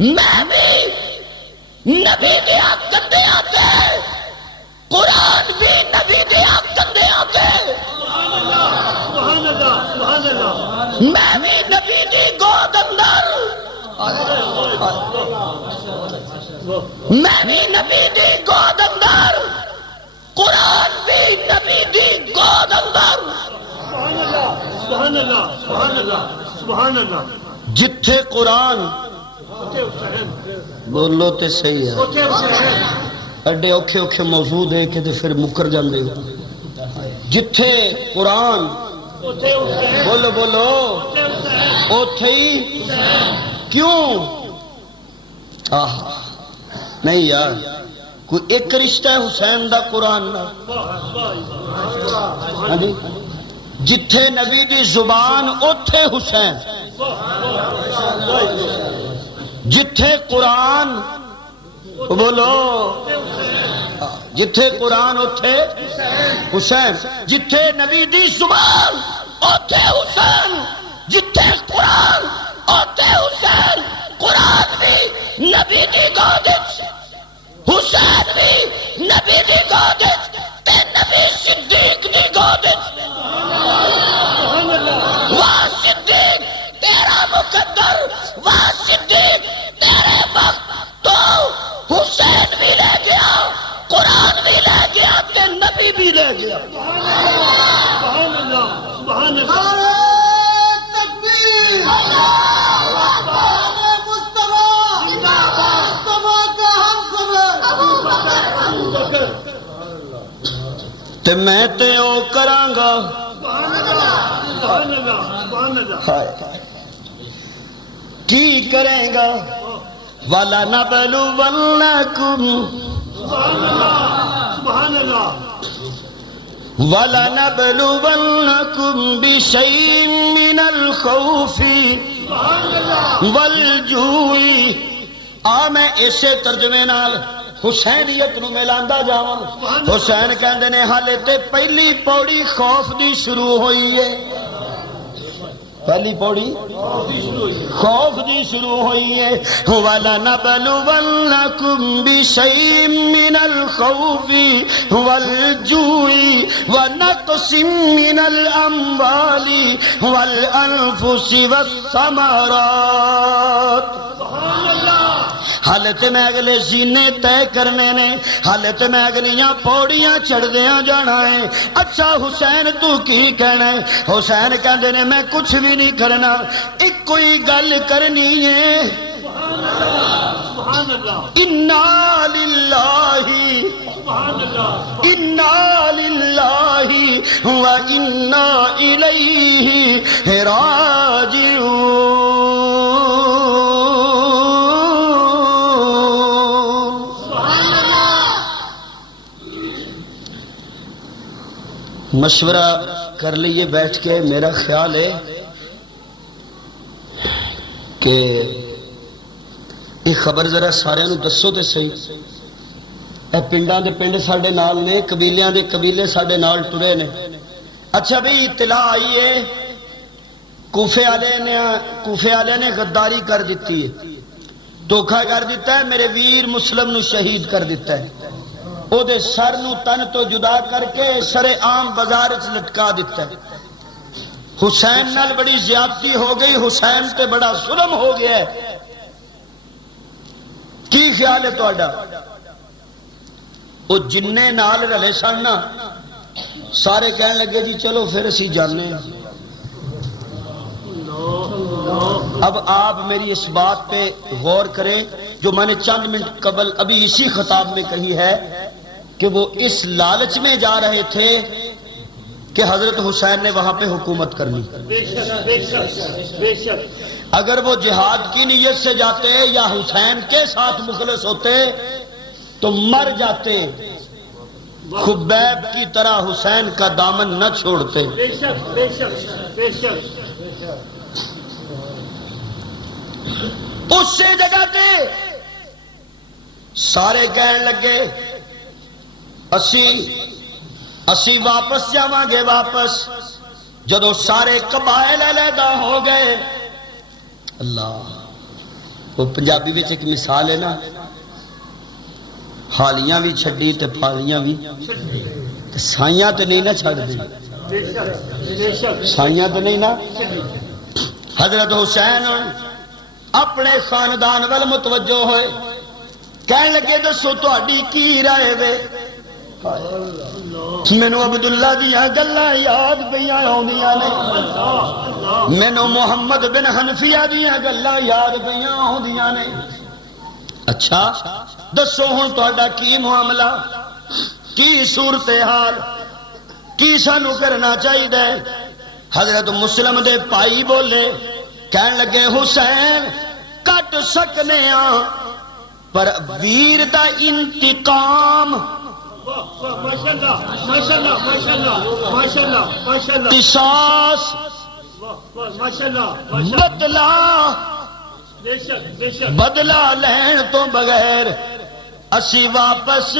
میں بھی نبی دیا کندے آتے قرآن بھی نبی دیا کندے آتے سبحان اللہ سبحان اللہ میں بھی نبی دی گود اندر میں بھی نبی دی گود اندر قرآن بھی نبی دی گود اندر سبحان اللہ سبحان اللہ سبحان اللہ سبحان اللہ جتھے قرآن بولو تے صحیح ہے اڈے اوکھے اوکھے موضوع دے کے تے پھر مکر جاندے ہو جتھے قرآن بولو بولو اوتھے ہی کیوں نہیں یار کوئی ایک رشتہ ہے حسین دا قرآن نا جتھے نبی دی زبان اوتھے حسین جتھے قرآن بولو جتھے قرآن اوتھے حسین جتھے نبی دی زبان اوتھے حسین جتھے قرآن اوتھے حسین قرآن بھی نبی دی گودچ حسین بھی نبی دی گودچ تے نبی صدیق دی گودچ واہ صدیق تیرا مقدر واہ صدیق تیرے وقت تو حسین بھی لے گیا قرآن بھی لے گیا تے نبی بھی لے گیا سبحان اللہ سبحان اللہ تکبیر مصطفیٰ کا ہم خبر تے میں تے او کرانگا سبحان اللہ سبحان اللہ سبحان اللہ ہائے کی کرے گا وَلَنَبْلُوَنَّكُمْ سبحان اللہ سبحان اللہ وَلَنَبْلُوَنَّكُمْ بِشَيْءٍ مِّنَ الْخَوْفِ وَالْجُوعِ میں اسے ترجمے نال حسینیت نو ملاندا جاواں حسین کہندے نے حالے تے پہلی پوڑی خوف دی شروع ہوئی ہے پہلی پوڑی خوف دی شروع ہوئی ہے وَلَنَبْلُوَنَّكُمْ بِشَيْءٍ مِّنَ الْخَوْفِ وَالْجُوعِ وَنَقْصٍ مِّنَ الْأَمْوَالِ وَالْأَنفُسِ وَالثَّمَرَاتِ حالت میں اگلے زینے طے کرنے نے حالت میں اگلیاں پوڑیاں چڑھ دیاں جانا ہے اچھا حسین تو کی کہنا ہے حسین کہندے نے میں کچھ بھی نہیں کرنا ایک کوئی گل کرنی ہے سبحان اللہ اِنَّا لِلَّهِ اِنَّا لِلَّهِ وَإِنَّا إِلَيْهِ راجعون مشورہ کر لیے بیٹھ کے میرا خیال ہے کہ یہ خبر ذرا سارے نو دسو تے صحیح اے پنڈاں دے پنڈ ساڈے نال نے قبیلیاں دے قبیلے ساڈے نال ٹرے نے اچھا بھئی اطلاع آئی ہے کوفے والے نے غداری کر دیتی ہے دھوکھا کر دیتا ہے میرے ویر مسلم نو شہید کر دیتا ہے او دے سر نو تن تو جدا کر کے سر عام بازار وچ لٹکا دیتا ہے حسین نال بڑی زیادتی ہو گئی حسین تے بڑا ظلم ہو گیا ہے کی خیال ہے تہاڈا وہ جننے نال رلے سن نا سارے کہنے لگے جی چلو پھر اسی جانے اب آپ میری اس بات پہ غور کریں جو میں نے چند منٹ قبل ابھی اسی خطاب میں کہی ہے کہ وہ اس لالچ میں جا رہے تھے کہ حضرت حسین نے وہاں پہ حکومت کرنی اگر وہ جہاد کی نیت سے جاتے یا حسین کے ساتھ مخلص ہوتے تو مر جاتے خبیب کی طرح حسین کا دامن نہ چھوڑتے اس سے جگہ تے سارے کہنے لگے اسی واپس جاواں گے واپس جدو سارے قبائل علیحدہ ہو گئے اللہ وہ پنجابی میں ایک مثال ہے نا حالیاں بھی چھڑی تے پھالیاں بھی سائیاں تے نہیں نہ چھڑ دی سائیاں تے نہیں نہ حضرت حسین اپنے خاندان وال متوجہ ہوئے کہنے لگے دسو تہاڈی کی رائے وے مینوں عبداللہ دیاں گلاں یاد پیاں آوندیاں نے مینوں محمد بن حنفیہ دیاں گلاں یاد پیاں آوندیاں نے اچھا دسو ہن تہاڈا کی معاملہ کی صورتحال کی سانو کرنا چاہیے حضرت مسلم دے پائی بولے کہن لگے حسین کٹ سکنے ہاں پر ویر دا انتقام قصاص بدلا لین تو بغیر اسی واپس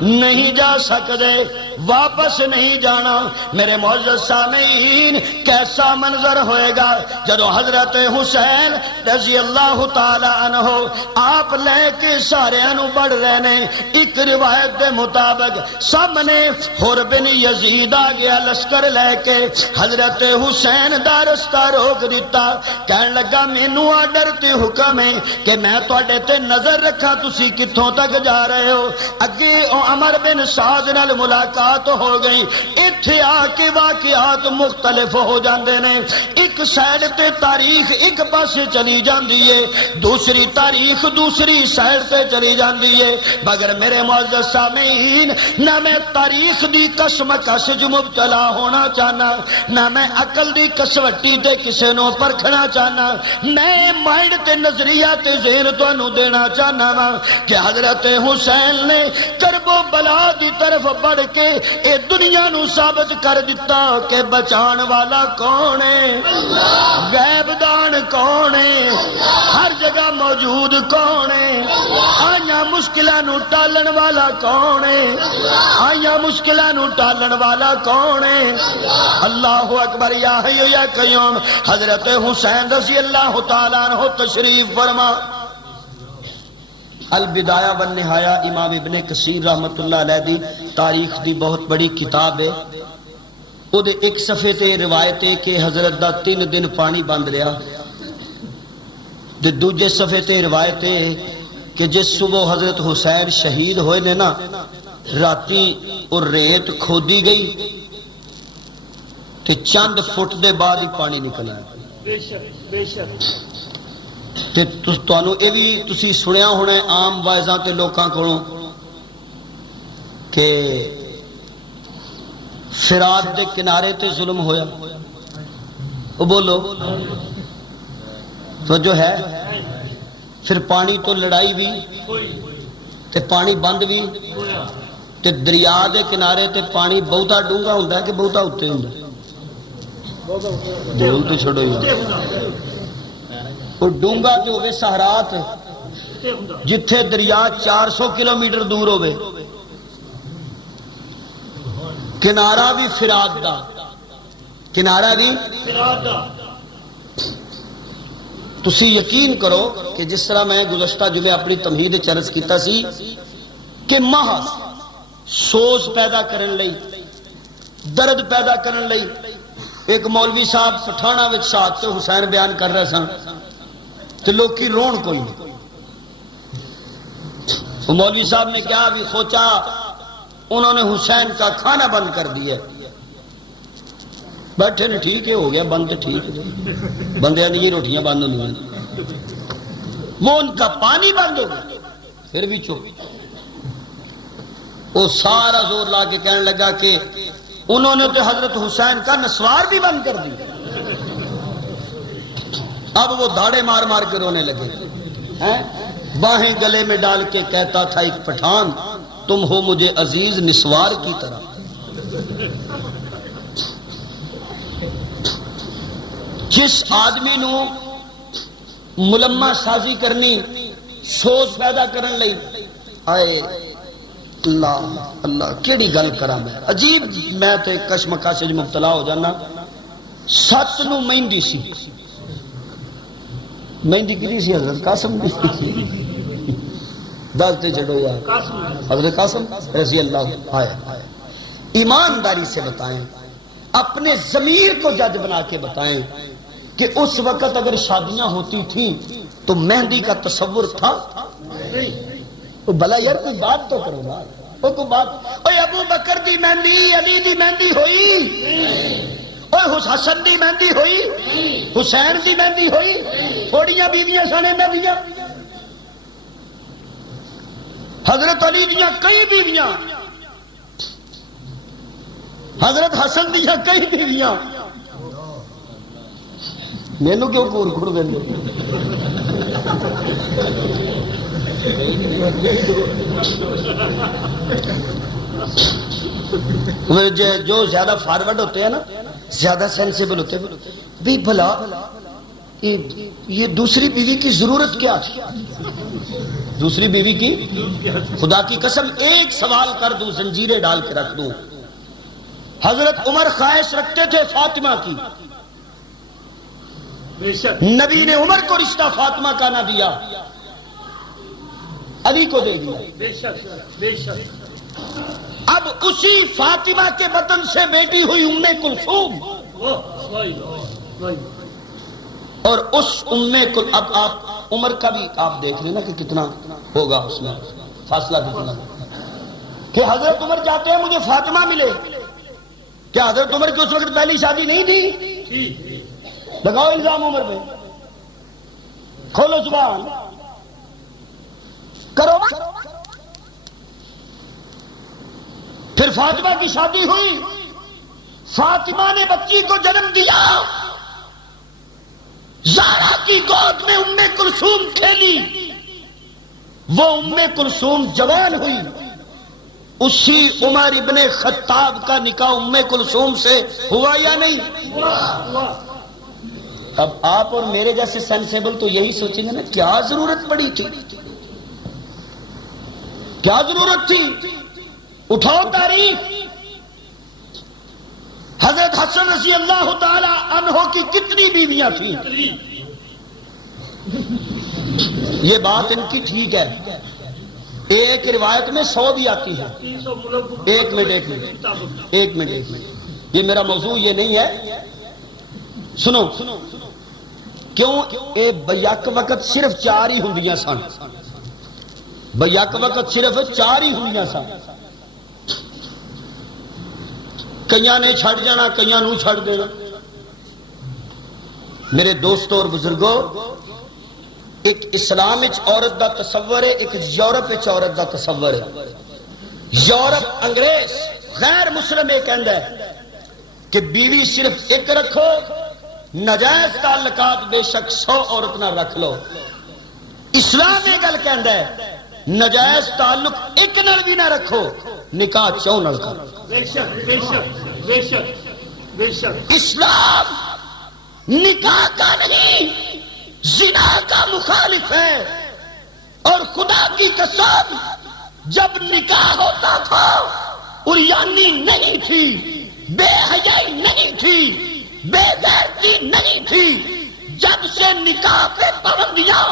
نہیں جا سکتے واپس نہیں جانا میرے معزز سامعین کیسا منظر ہوئے گا جدو حضرت حسین رضی اللہ تعالی عنہ آپ لے کے سارے انو بڑھ رہنے ایک روایت دے مطابق سامنے حر بن یزید آ گیا لشکر لے کے حضرت حسین دا رستہ روک دیتا کہنے لگا مینوں آڈر تے حکم ہے کہ میں تواڈے تے نظر رکھا تسی کتنے کتھوں تک جا رہے ہو؟ اگے عمر بن سعد نال ملاقات ہو گئی، ایتھے آ کے واقعات مختلف ہو جاندے نے، ایک سائڈ تے تاریخ ایک پاسے چلی جاندی ہے، دوسری تاریخ دوسری سائڈ تے چلی جاندی ہے، مگر میرے معزز سامعین نہ میں تاریخ دی کشمکش جو مبتلا ہونا چاہنا، نہ میں عقل دی کسوٹی تے کسے نو پرکھنا چاہنا، میں مائنڈ تے نظریہ تے ذہن تانوں دینا چاہنا وا کہ حضرت حسین نے کرب و بلا دی طرف بڑھ کے اے دنیا نو ثابت کر دیتا کہ بچان والا کون ہے، غیب دان کون ہے، ہر جگہ موجود کون ہے، آئیاں مشکلاں نو ٹالن والا کون ہے، آئیاں مشکلاں نو ٹالن والا کون ہے۔ اللہ اکبر، یا حی یا قیوم۔ حضرت حسین رضی اللہ تعالیٰ عنہ تشریف فرما۔ البدایہ والنہایہ امام ابن کثیر رحمت اللہ علیہ دی تاریخ دی بہت بڑی کتاب ہے، او دے ایک صفحے تے روایت ہے کہ حضرت دا 3 دن پانی بند رہا، دے دوجے صفحے تے روایت ہے کہ جس صبح حضرت حسین شہید ہوئے نے نا، راتی اور ریت کھودی گئی تے چند فٹ دے بعد ہی پانی نکل آیا۔ بے شک بے شک۔ تے تانوں اے بھی تسی سنیا ہونا ہے عام وائزاں تے لوکاں کولوں کہ فرات دے کنارے تے ظلم ہویا، او بولو تو جو ہے، پھر پانی تو لڑائی بھی تے پانی بند بھی تے دریا دے کنارے تے پانی بہتا ڈونگا ہوندا ہے کہ بہتا اتے ہوندا ہے؟ بول تو چھڑو یار، وہ ڈونگا جو ہوئے سہرات جتھے دریا 400 کلومیٹر دور ہوئے، کنارہ بھی فرات دا، کنارہ بھی فرات دا۔ تسی یقین کرو کہ جس طرح میں گزشتہ جمعے اپنی تمہید چرچ کیتا سی کہ محض سوز پیدا کرن لئی، درد پیدا کرن لئی، ایک مولوی صاحب پٹھانا وچ ساتھ حسین بیان کر رہے سن تو لوگ کی رون کوئی نہیں، وہ مولوی صاحب نے کیا بھی سوچا، انہوں نے حسین کا کھانا بند کر دیا، بیٹھے نے ٹھیک ہے، ہو گیا بند، ٹھیک ہے، بندیاں نہیں روٹیاں بند نہیں ہوئی، وہ ان کا پانی بند ہو گیا، پھر بھی چپ، وہ سارا زور لا کے کہنے لگا کہ انہوں نے تو حضرت حسین کا نسوار بھی بند کر دی۔ اب وہ دھاڑے مار مار کے رونے لگے، باہیں گلے میں ڈال کے کہتا تھا ایک پٹھان، تم ہو مجھے عزیز نسوار کی طرح۔ جس آدمی نو ملمہ سازی کرنی، سوز پیدا کرن لئی، آئے اللہ اللہ کیڑی گل کراں میں، عجیب، میں تے کشمکش وچ مبتلا ہو جانا۔ سات نو مہندی سی، مہندی کدی سی؟ حضرت قاسم دی، دستے چھڑو یار، حضرت قاسم رضی اللہ عنہ۔ ایمانداری سے بتائیں، اپنے ضمیر کو جج بنا کے بتائیں کہ اس وقت اگر شادیاں ہوتی تھیں تو مہندی کا تصور تھا؟ بھلا یار کوئی بات تو کرو نا، کوئی بات۔ اوے ابو بکر دی مہندی، علی دی مہندی ہوئی؟ اوے حسن دی مہندی ہوئی؟ حسین دی مہندی ہوئی؟ تھوڑیاں بیویاں سن انہاں دیاں؟ حضرت علی دیاں کئی بیویاں، حضرت حسن دیاں کئی بیویاں، مینوں کیوں کور کھڑ دیندے؟ جو زیادہ فارورڈ ہوتے ہیں نا، زیادہ سینسیبل ہوتے ہیں، بھی بھلا یہ دوسری بیوی کی ضرورت کیا تھی؟ دوسری بیوی کی، خدا کی قسم ایک سوال کر دوں، زنجیریں ڈال کے رکھ دوں، حضرت عمر خواہش رکھتے تھے فاطمہ کی، نبی نے عمر کو رشتہ فاطمہ کا نہ دیا، علی کو دے دیا۔ اب اسی فاطمہ کے بطن سے بیٹی ہوئی ام کلثوم، اور اس اب آپ عمر کا بھی آپ دیکھ لینا کہ کتنا ہوگا اس میں، فاصلہ کتنا کہ حضرت عمر چاہتے ہیں مجھے فاطمہ ملے. کیا حضرت عمر کی اس وقت پہلی شادی نہیں تھی؟ لگاؤ الزام عمر پہ، کھولو زبان کرو. پھر فاطمہ کی شادی ہوئی، فاطمہ نے بچی کو جنم دیا، زہرا کی گود میں ام کلثوم کھیلی، وہ ام کلثوم جوان ہوئی. اسی عمر ابن خطاب کا نکاح ام کلثوم سے ہوا یا نہیں؟ اب آپ اور میرے جیسے سینسیبل تو یہی سوچیں گے نا کیا ضرورت پڑی تھی، کیا ضرورت تھی. اٹھاؤ تاریخ. حضرت حسن رضی اللہ تعالی عنہ کی کتنی بیویاں تھیں؟ یہ بات ان کی ٹھیک ہے، ایک روایت میں 100 بھی آتی ہے. ایک منٹ ایک منٹ، یہ میرا موضوع یہ نہیں ہے. سنو کیوں بیک وقت صرف 4 ہی ہندیاں سن، بیک وقت صرف 4 ہی ہندیاں سن. کئیاں نے چھڑ جانا، کئیاں نو چھڑ دینا. میرے دوستوں اور بزرگوں، ایک اسلام وچ عورت دا تصور ہے، ایک یورپ وچ عورت دا تصور ہے. یورپ انگریز غیر مسلم یہ کہندا ہے کہ بیوی صرف ایک رکھو، ناجائز تعلقات بے شک 100 عورت نہ رکھ لو. اسلام یہ گل کہندا ہے ناجائز تعلق ایک نال بھی نہ رکھو، نکاح 4 نال کرو. بے شک بے شک بے شک بے شک. اسلام نکاح کا نہیں زنا کا مخالف ہے. اور خدا کی قسم جب نکاح ہوتا تھا عریانی نہیں تھی، بے حیائی نہیں تھی، بے غیرتی نہیں تھی. جب سے نکاح پہ پابندیاں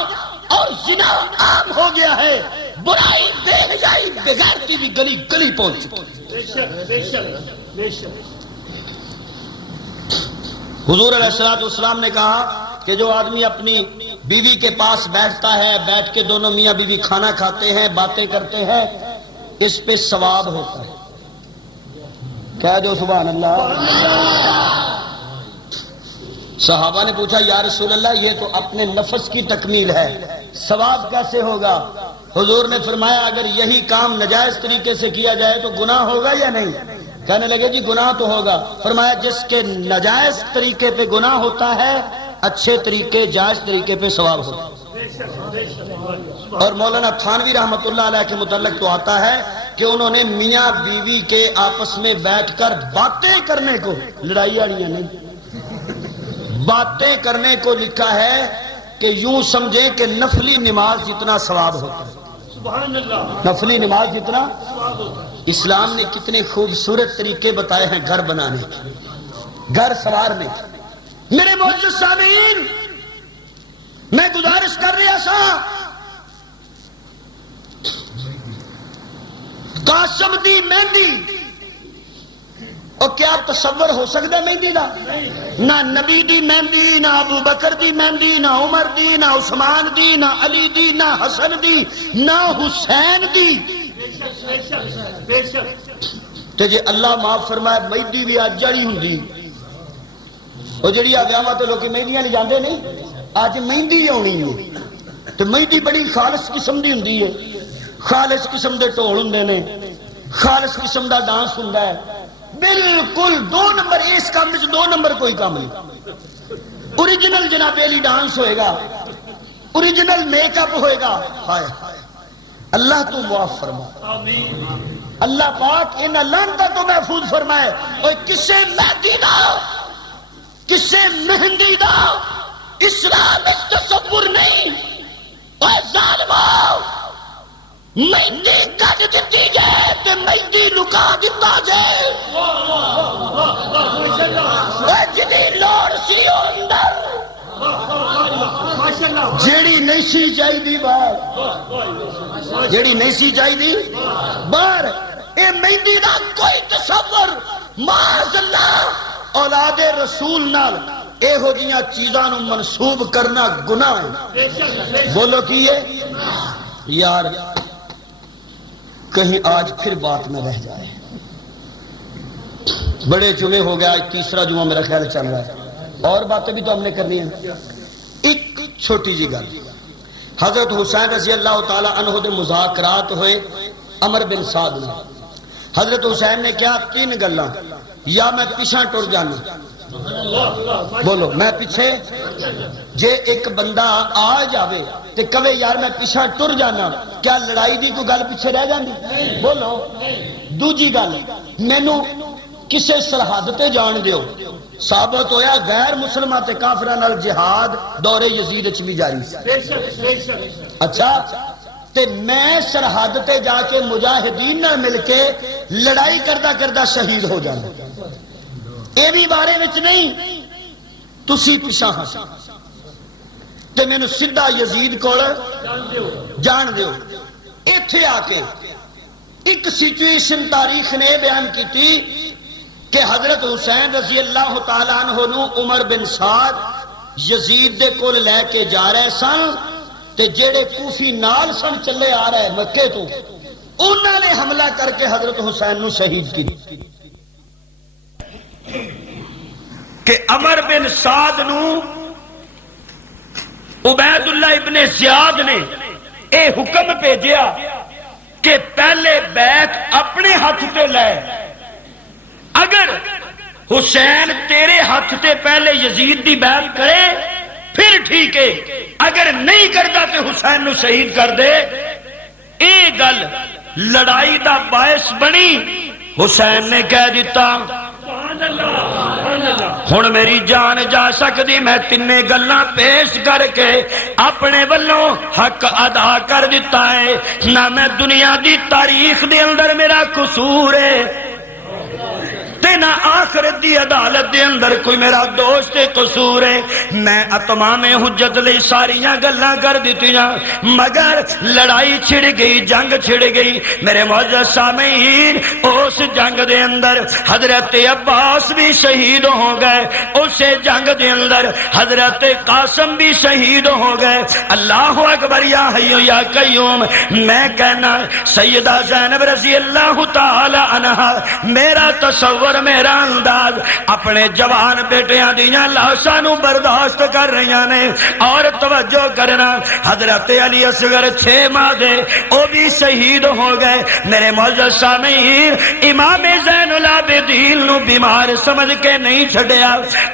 اور زنا عام ہو گیا ہے، برائی بے حیائی بے غیرتی بھی گلی گلی پہنچ چکی. بے شک بے شک بے شک. حضور علیہ الصلوۃ والسلام نے کہا کہ جو آدمی اپنی بیوی کے پاس بیٹھتا ہے، بیٹھ کے دونوں میاں بیوی کھانا کھاتے ہیں، باتیں کرتے ہیں، اس پہ ثواب ہوتا ہے. کہہ دو سبحان اللہ. صحابہ نے پوچھا یا رسول اللہ یہ تو اپنے نفس کی تکمیل ہے، ثواب کیسے ہوگا؟ حضور نے فرمایا اگر یہی کام ناجائز طریقے سے کیا جائے تو گناہ ہوگا یا نہیں؟ کہنے لگے جی گناہ تو ہوگا. فرمایا جس کے ناجائز طریقے پہ گناہ ہوتا ہے، اچھے طریقے جائز طریقے پہ ثواب ہوتا ہے. اور مولانا تھانوی رحمت اللہ علیہ کے متعلق تو آتا ہے کہ انہوں نے میاں بیوی کے آپس میں بیٹھ کر باتیں کرنے کو، لڑائی والیاں نہیں، باتیں کرنے کو لکھا ہے کہ یوں سمجھیں کہ نفلی نماز جتنا ثواب ہوتا ہے. سبحان اللہ. نفلی نماز جتنا. اسلام نے کتنے خوبصورت طریقے بتائے ہیں گھر بنانے کے، گھر سنوارنے کے. میرے معزز سامعین، میں گزارش کر رہا سا قاسم دی مہندی، اور کیا تصور ہو سکتا ہے مہندی دا؟ نہ نبی دی مہندی، نہ ابو بکر دی مہندی، نہ عمر دی، نہ عثمان دی، نہ علی دی، نہ حسن دی، نہ حسین دی. تو جی اللہ معاف فرمائے مہندی بھی اج والی ہوندی، وہ جڑی آگاواں تے لوکی مہندیاں نہیں جاندے نہیں، اج مہندی آنی ہے. تو مہندی بڑی خالص قسم دی ہوندی ہے، خالص قسم دے ٹول ہوندے نے، خالص قسم دا ڈانس ہوندا ہے. بالکل 2 نمبر اس کام میں 2 نمبر کوئی کام نہیں. اوریجنل جناب علی ڈانس ہوئے گا، اوریجنل میک اپ ہوئے گا. ہائے اللہ تو معاف فرما، اللہ پاک ان لعنتوں تو محفوظ فرمائے. اور کسے مہندی دا، کسے مہندی دا اسلام اس تصور نہیں. اے ظالمو، مہندی کٹ دیتی جائے تو مہندی لکا دیتا جائے. جنی لوڑ سی اندر جیڑی نہیں سی چاہیے باہر، جیڑی نہیں سی چاہیے باہر. اے مہندی دا کوئی تصور معاذ اللہ اولاد رسول نال یہو جیاں چیزاں نو منسوب کرنا گناہ ہے. بولو کی ہے یار. کہیں آج پھر بات نہ رہ جائے. بڑے جمعے ہو گیا، تیسرا جمعہ میرا خیال چل رہا ہے، اور باتیں بھی تو ہم نے کرنی ہیں. ایک چھوٹی جی گل، حضرت حسین رضی اللہ تعالی عنہ دے مذاکرات ہوئے عمر بن سعد نے. حضرت حسین نے کیا 3 گلاں، یا میں پیچھے ٹر جانا، بولو میں پیچھے، جے ایک بندہ آ جاوے تے کہے یار میں پیچھے ٹر جانا، کیا لڑائی دی کوئی گل پیچھے رہ جاندی؟ بولو. دوجی گل، مینوں کسے سرحد تے جان دیو، ثابت ہویا غیر مسلمہ تے کافراں نال جہاد دور یزید وچ بھی جاری سی. اچھا تے میں سرحد تے جا کے مجاہدین نال مل کے لڑائی کردا کردا شہید ہو جانا، اے بھی بارے وچ نہیں تسی پیچھے ہاں تے مینوں سیدھا یزید کول جان دیو. ایتھے آ کے ایک سچویشن تاریخ نے بیان کی کہ حضرت حسین رضی اللہ تعالیٰ عنہ نو عمر بن سعد یزید دے کول لے کے جا رہے سن، تے جیڑے کوفی نال سن چلے آ رہے مکے تو، انہوں نے حملہ کر کے حضرت حسین نو شہید کی. کہ عمر بن سعد نو عبید اللہ ابن زیاد نے اے حکم بھیجیا کہ پہلے بیعت اپنے ہاتھ تے لے، اگر حسین تیرے ہاتھ تے پہلے یزید دی بیعت کرے پھر ٹھیک ہے، اگر نہیں کرتا تو حسین نو شہید کر دے. اے گل لڑائی دا باعث بنی. حسین نے کہہ دیتا ہن میری جان جا سکتی، میں 3 گلاں پیش کر کے اپنے ولوں حق ادا کر دیتا ہے. نہ میں دنیا دی تاریخ دے اندر میرا قصور ہے تے نہ آخرت دی عدالت دے اندر کوئی میرا دوست قصور ہے. میں اتمام حجت لئی ساریاں گلاں کر دتیاں، مگر لڑائی چھڑ گئی، جنگ چھڑ گئی. میرے معزز سامعین، اس جنگ دے اندر حضرت عباس بھی شہید ہو گئے، اس جنگ دے اندر حضرت قاسم بھی شہید ہو گئے. اللہ اکبر یا حی یا قیوم. میں کہنا سیدہ زینب رضی اللہ تعالی عنہا، میرا تصور میرا انداز اپنے جوان بیٹیاں دیاں لاشاں نو برداشت کر رہی نے. اور توجہ کرنا، حضرت علی اصغر 6 ماہ دے او بھی شہید ہو گئے. میرے معزز سامعین، امام زین العابدین نو بیمار سمجھ کے نہیں چھڈیا.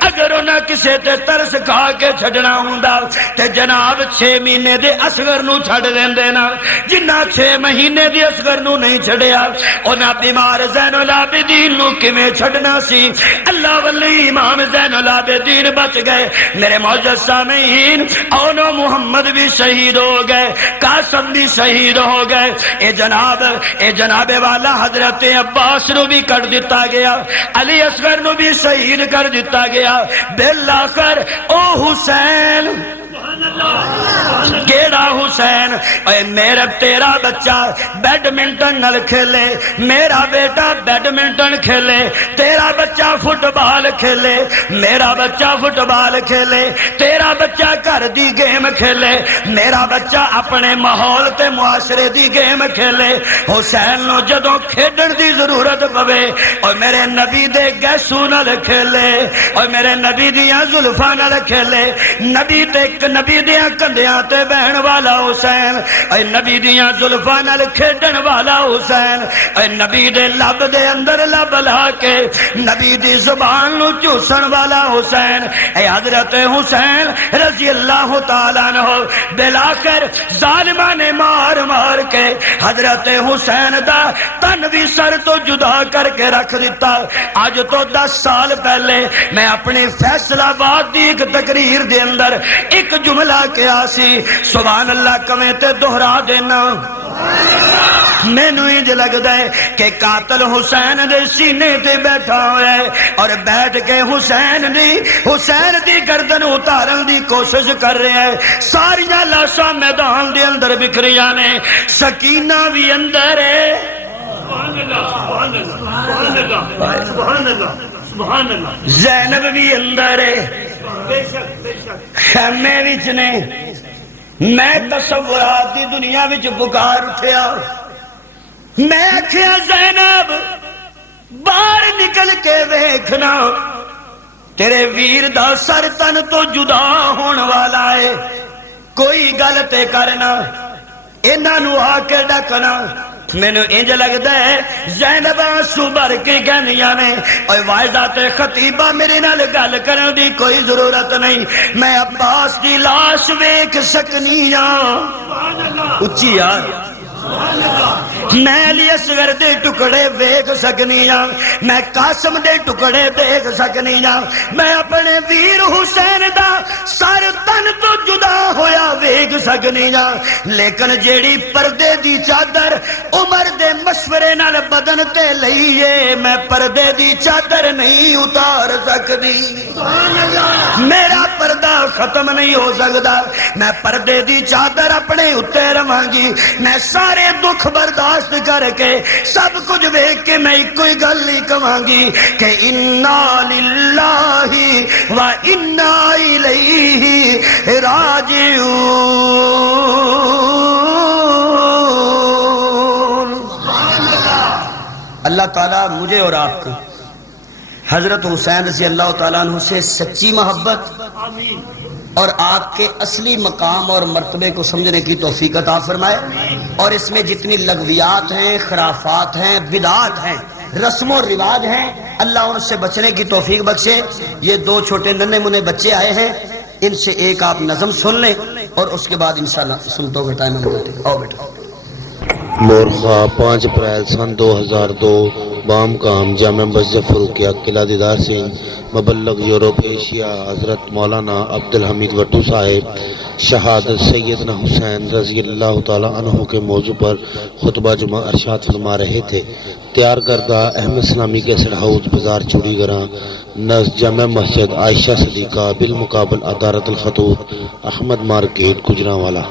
اگر انہاں کسے تے ترس کھا کے چھڈنا ہوندا تے جناب 6 مہینے دے اصغر نو چھڈ دیندے نا، جنہ 6 مہینے دے اصغر نو نہیں چھڈیا انہاں بیمار زین العابدین نو کیویں چھڑنا سی. اللہ ولی امام زین العابدین بچ گئے. میرے معزز سامعین، اونو محمد بھی شہید ہو گئے، قاسم بھی شہید ہو گئے. اے جناب والا حضرت عباس نو بھی کر دیتا گیا، علی اصغر نو بھی شہید کر دیتا گیا. بالآخر او حسین، کیڑا حسین؟ اے میرا تیرا بچہ بیڈمنٹن نل کھیلے، میرا بیٹا بیڈمنٹن کھیلے، تیرا بچہ فٹ بال کھیلے، میرا بچہ فٹ بال کھیلے، تیرا بچہ گھر دی گیم کھیلے، میرا بچہ اپنے ماحول تے معاشرے دی گیم کھیلے. حسین نو جدوں کھیڈن دی ضرورت پوے اور میرے نبی دے گیسو نال کھیلے، اور میرے نبی دیاں زلفاں نال کھیلے. نبی دیاں کندیاں تے بہن والا حسین، اے نبی دیاں زلفاں نال کھیڈن والا حسین، اے نبی دے لب دے اندر لب لا کے نبی دی زبان نو چوسن والا حسین. اے حضرت حسین رضی اللہ تعالیٰ عنہ، بالآخر ظالماں نے مار مار کے حضرت حسین دا تن بھی سر تو جدا کر کے رکھ دیتا. آج تو 10 سال پہلے میں اپنی فیصلہ آباد دی ایک تقریر دے اندر ایک جملہ کیا سی، سبحان اللہ کمیں تے دہرا دینا. مینو انج لگدا ہے کہ قاتل حسین دے سینے تے بیٹھا ہوا ہے اور بیٹھ کے حسین دی گردن اتارن دی کوشش کر رہے ہیں. ساریاں لاشاں میدان دے اندر بکھریاں نے، سکینہ بھی اندر ہے، زینب بھی اندر ہے، خیمے وچ نے. میں تصورات دی دنیا وچ پکار اٹھیا، میں آکھیا زینب باہر نکل کے ویکھنا تیرے ویر دا سر تن تو جدا ہون والا ہے، کوئی گل تے کرنا، انہاں نو آ کے ڈکنا۔ مینوں انج لگدا ہے زینب آنسو بھر کے کہندیاں نے اوے واعظات خطیبہ میرے نال گل کرن دی کوئی ضرورت نہیں، میں عباس دی لاش ویکھ سکنی ہاں، اچھی یار، میں علی اصغر دے ٹکڑے ویکھ سکنی ہاں، میں قاسم دے ٹکڑے دیکھ سکنی ہاں، میں اپنے ویر حسین دا سر تن تو جدا ہویا ویکھ سکنی ہاں، لیکن جیڑی پردے دی چادر عمر دے مشورے نال بدن تے لئیے میں پردے دی چادر نہیں اتار سکدی، میرا پردہ ختم نہیں ہو سکتا، میں پردے دی چادر اپنے اتے رواں گی، میں سارے دکھ برداشت کر کے سب کچھ دیکھ کے میں کوئی گل نہیں کہاں گی کہ انا للہ و انا الیہ راجعون۔ اللہ تعالیٰ مجھے اور آپ کو حضرت حسین رضی اللہ تعالیٰ عنہ سے سچی محبت اور آپ کے اصلی مقام اور مرتبے کو سمجھنے کی توفیق عطا فرمائے، اور اس میں جتنی لغویات ہیں، خرافات ہیں، بدعات ہیں، رسم و رواج ہیں، اللہ ان سے بچنے کی توفیق بخشے۔ یہ دو چھوٹے ننھے منے بچے آئے ہیں، ان سے ایک آپ نظم سن لیں اور اس کے بعد انشاءاللہ سنتوں کا ٹائم ہم کرتے ہیں۔ آؤ بیٹا۔ مورخہ 5 اپریل سن 2002 بام کام جامع مسجد فروقیہ قلعہ دیدار سنگھ مبلغ یورپ ایشیا حضرت مولانا عبدالحمید وٹو صاحب شہادت سیدنا حسین رضی اللہ تعالیٰ عنہ کے موضوع پر خطبہ جمعہ ارشاد فرما رہے تھے۔ تیار کردہ احمد اسلامی کیسٹ ہاؤس بازار چوڑی گراں نزد جامع مسجد عائشہ صدیقہ بالمقابل عدارت الخطوط احمد مارکیٹ گجرانوالا۔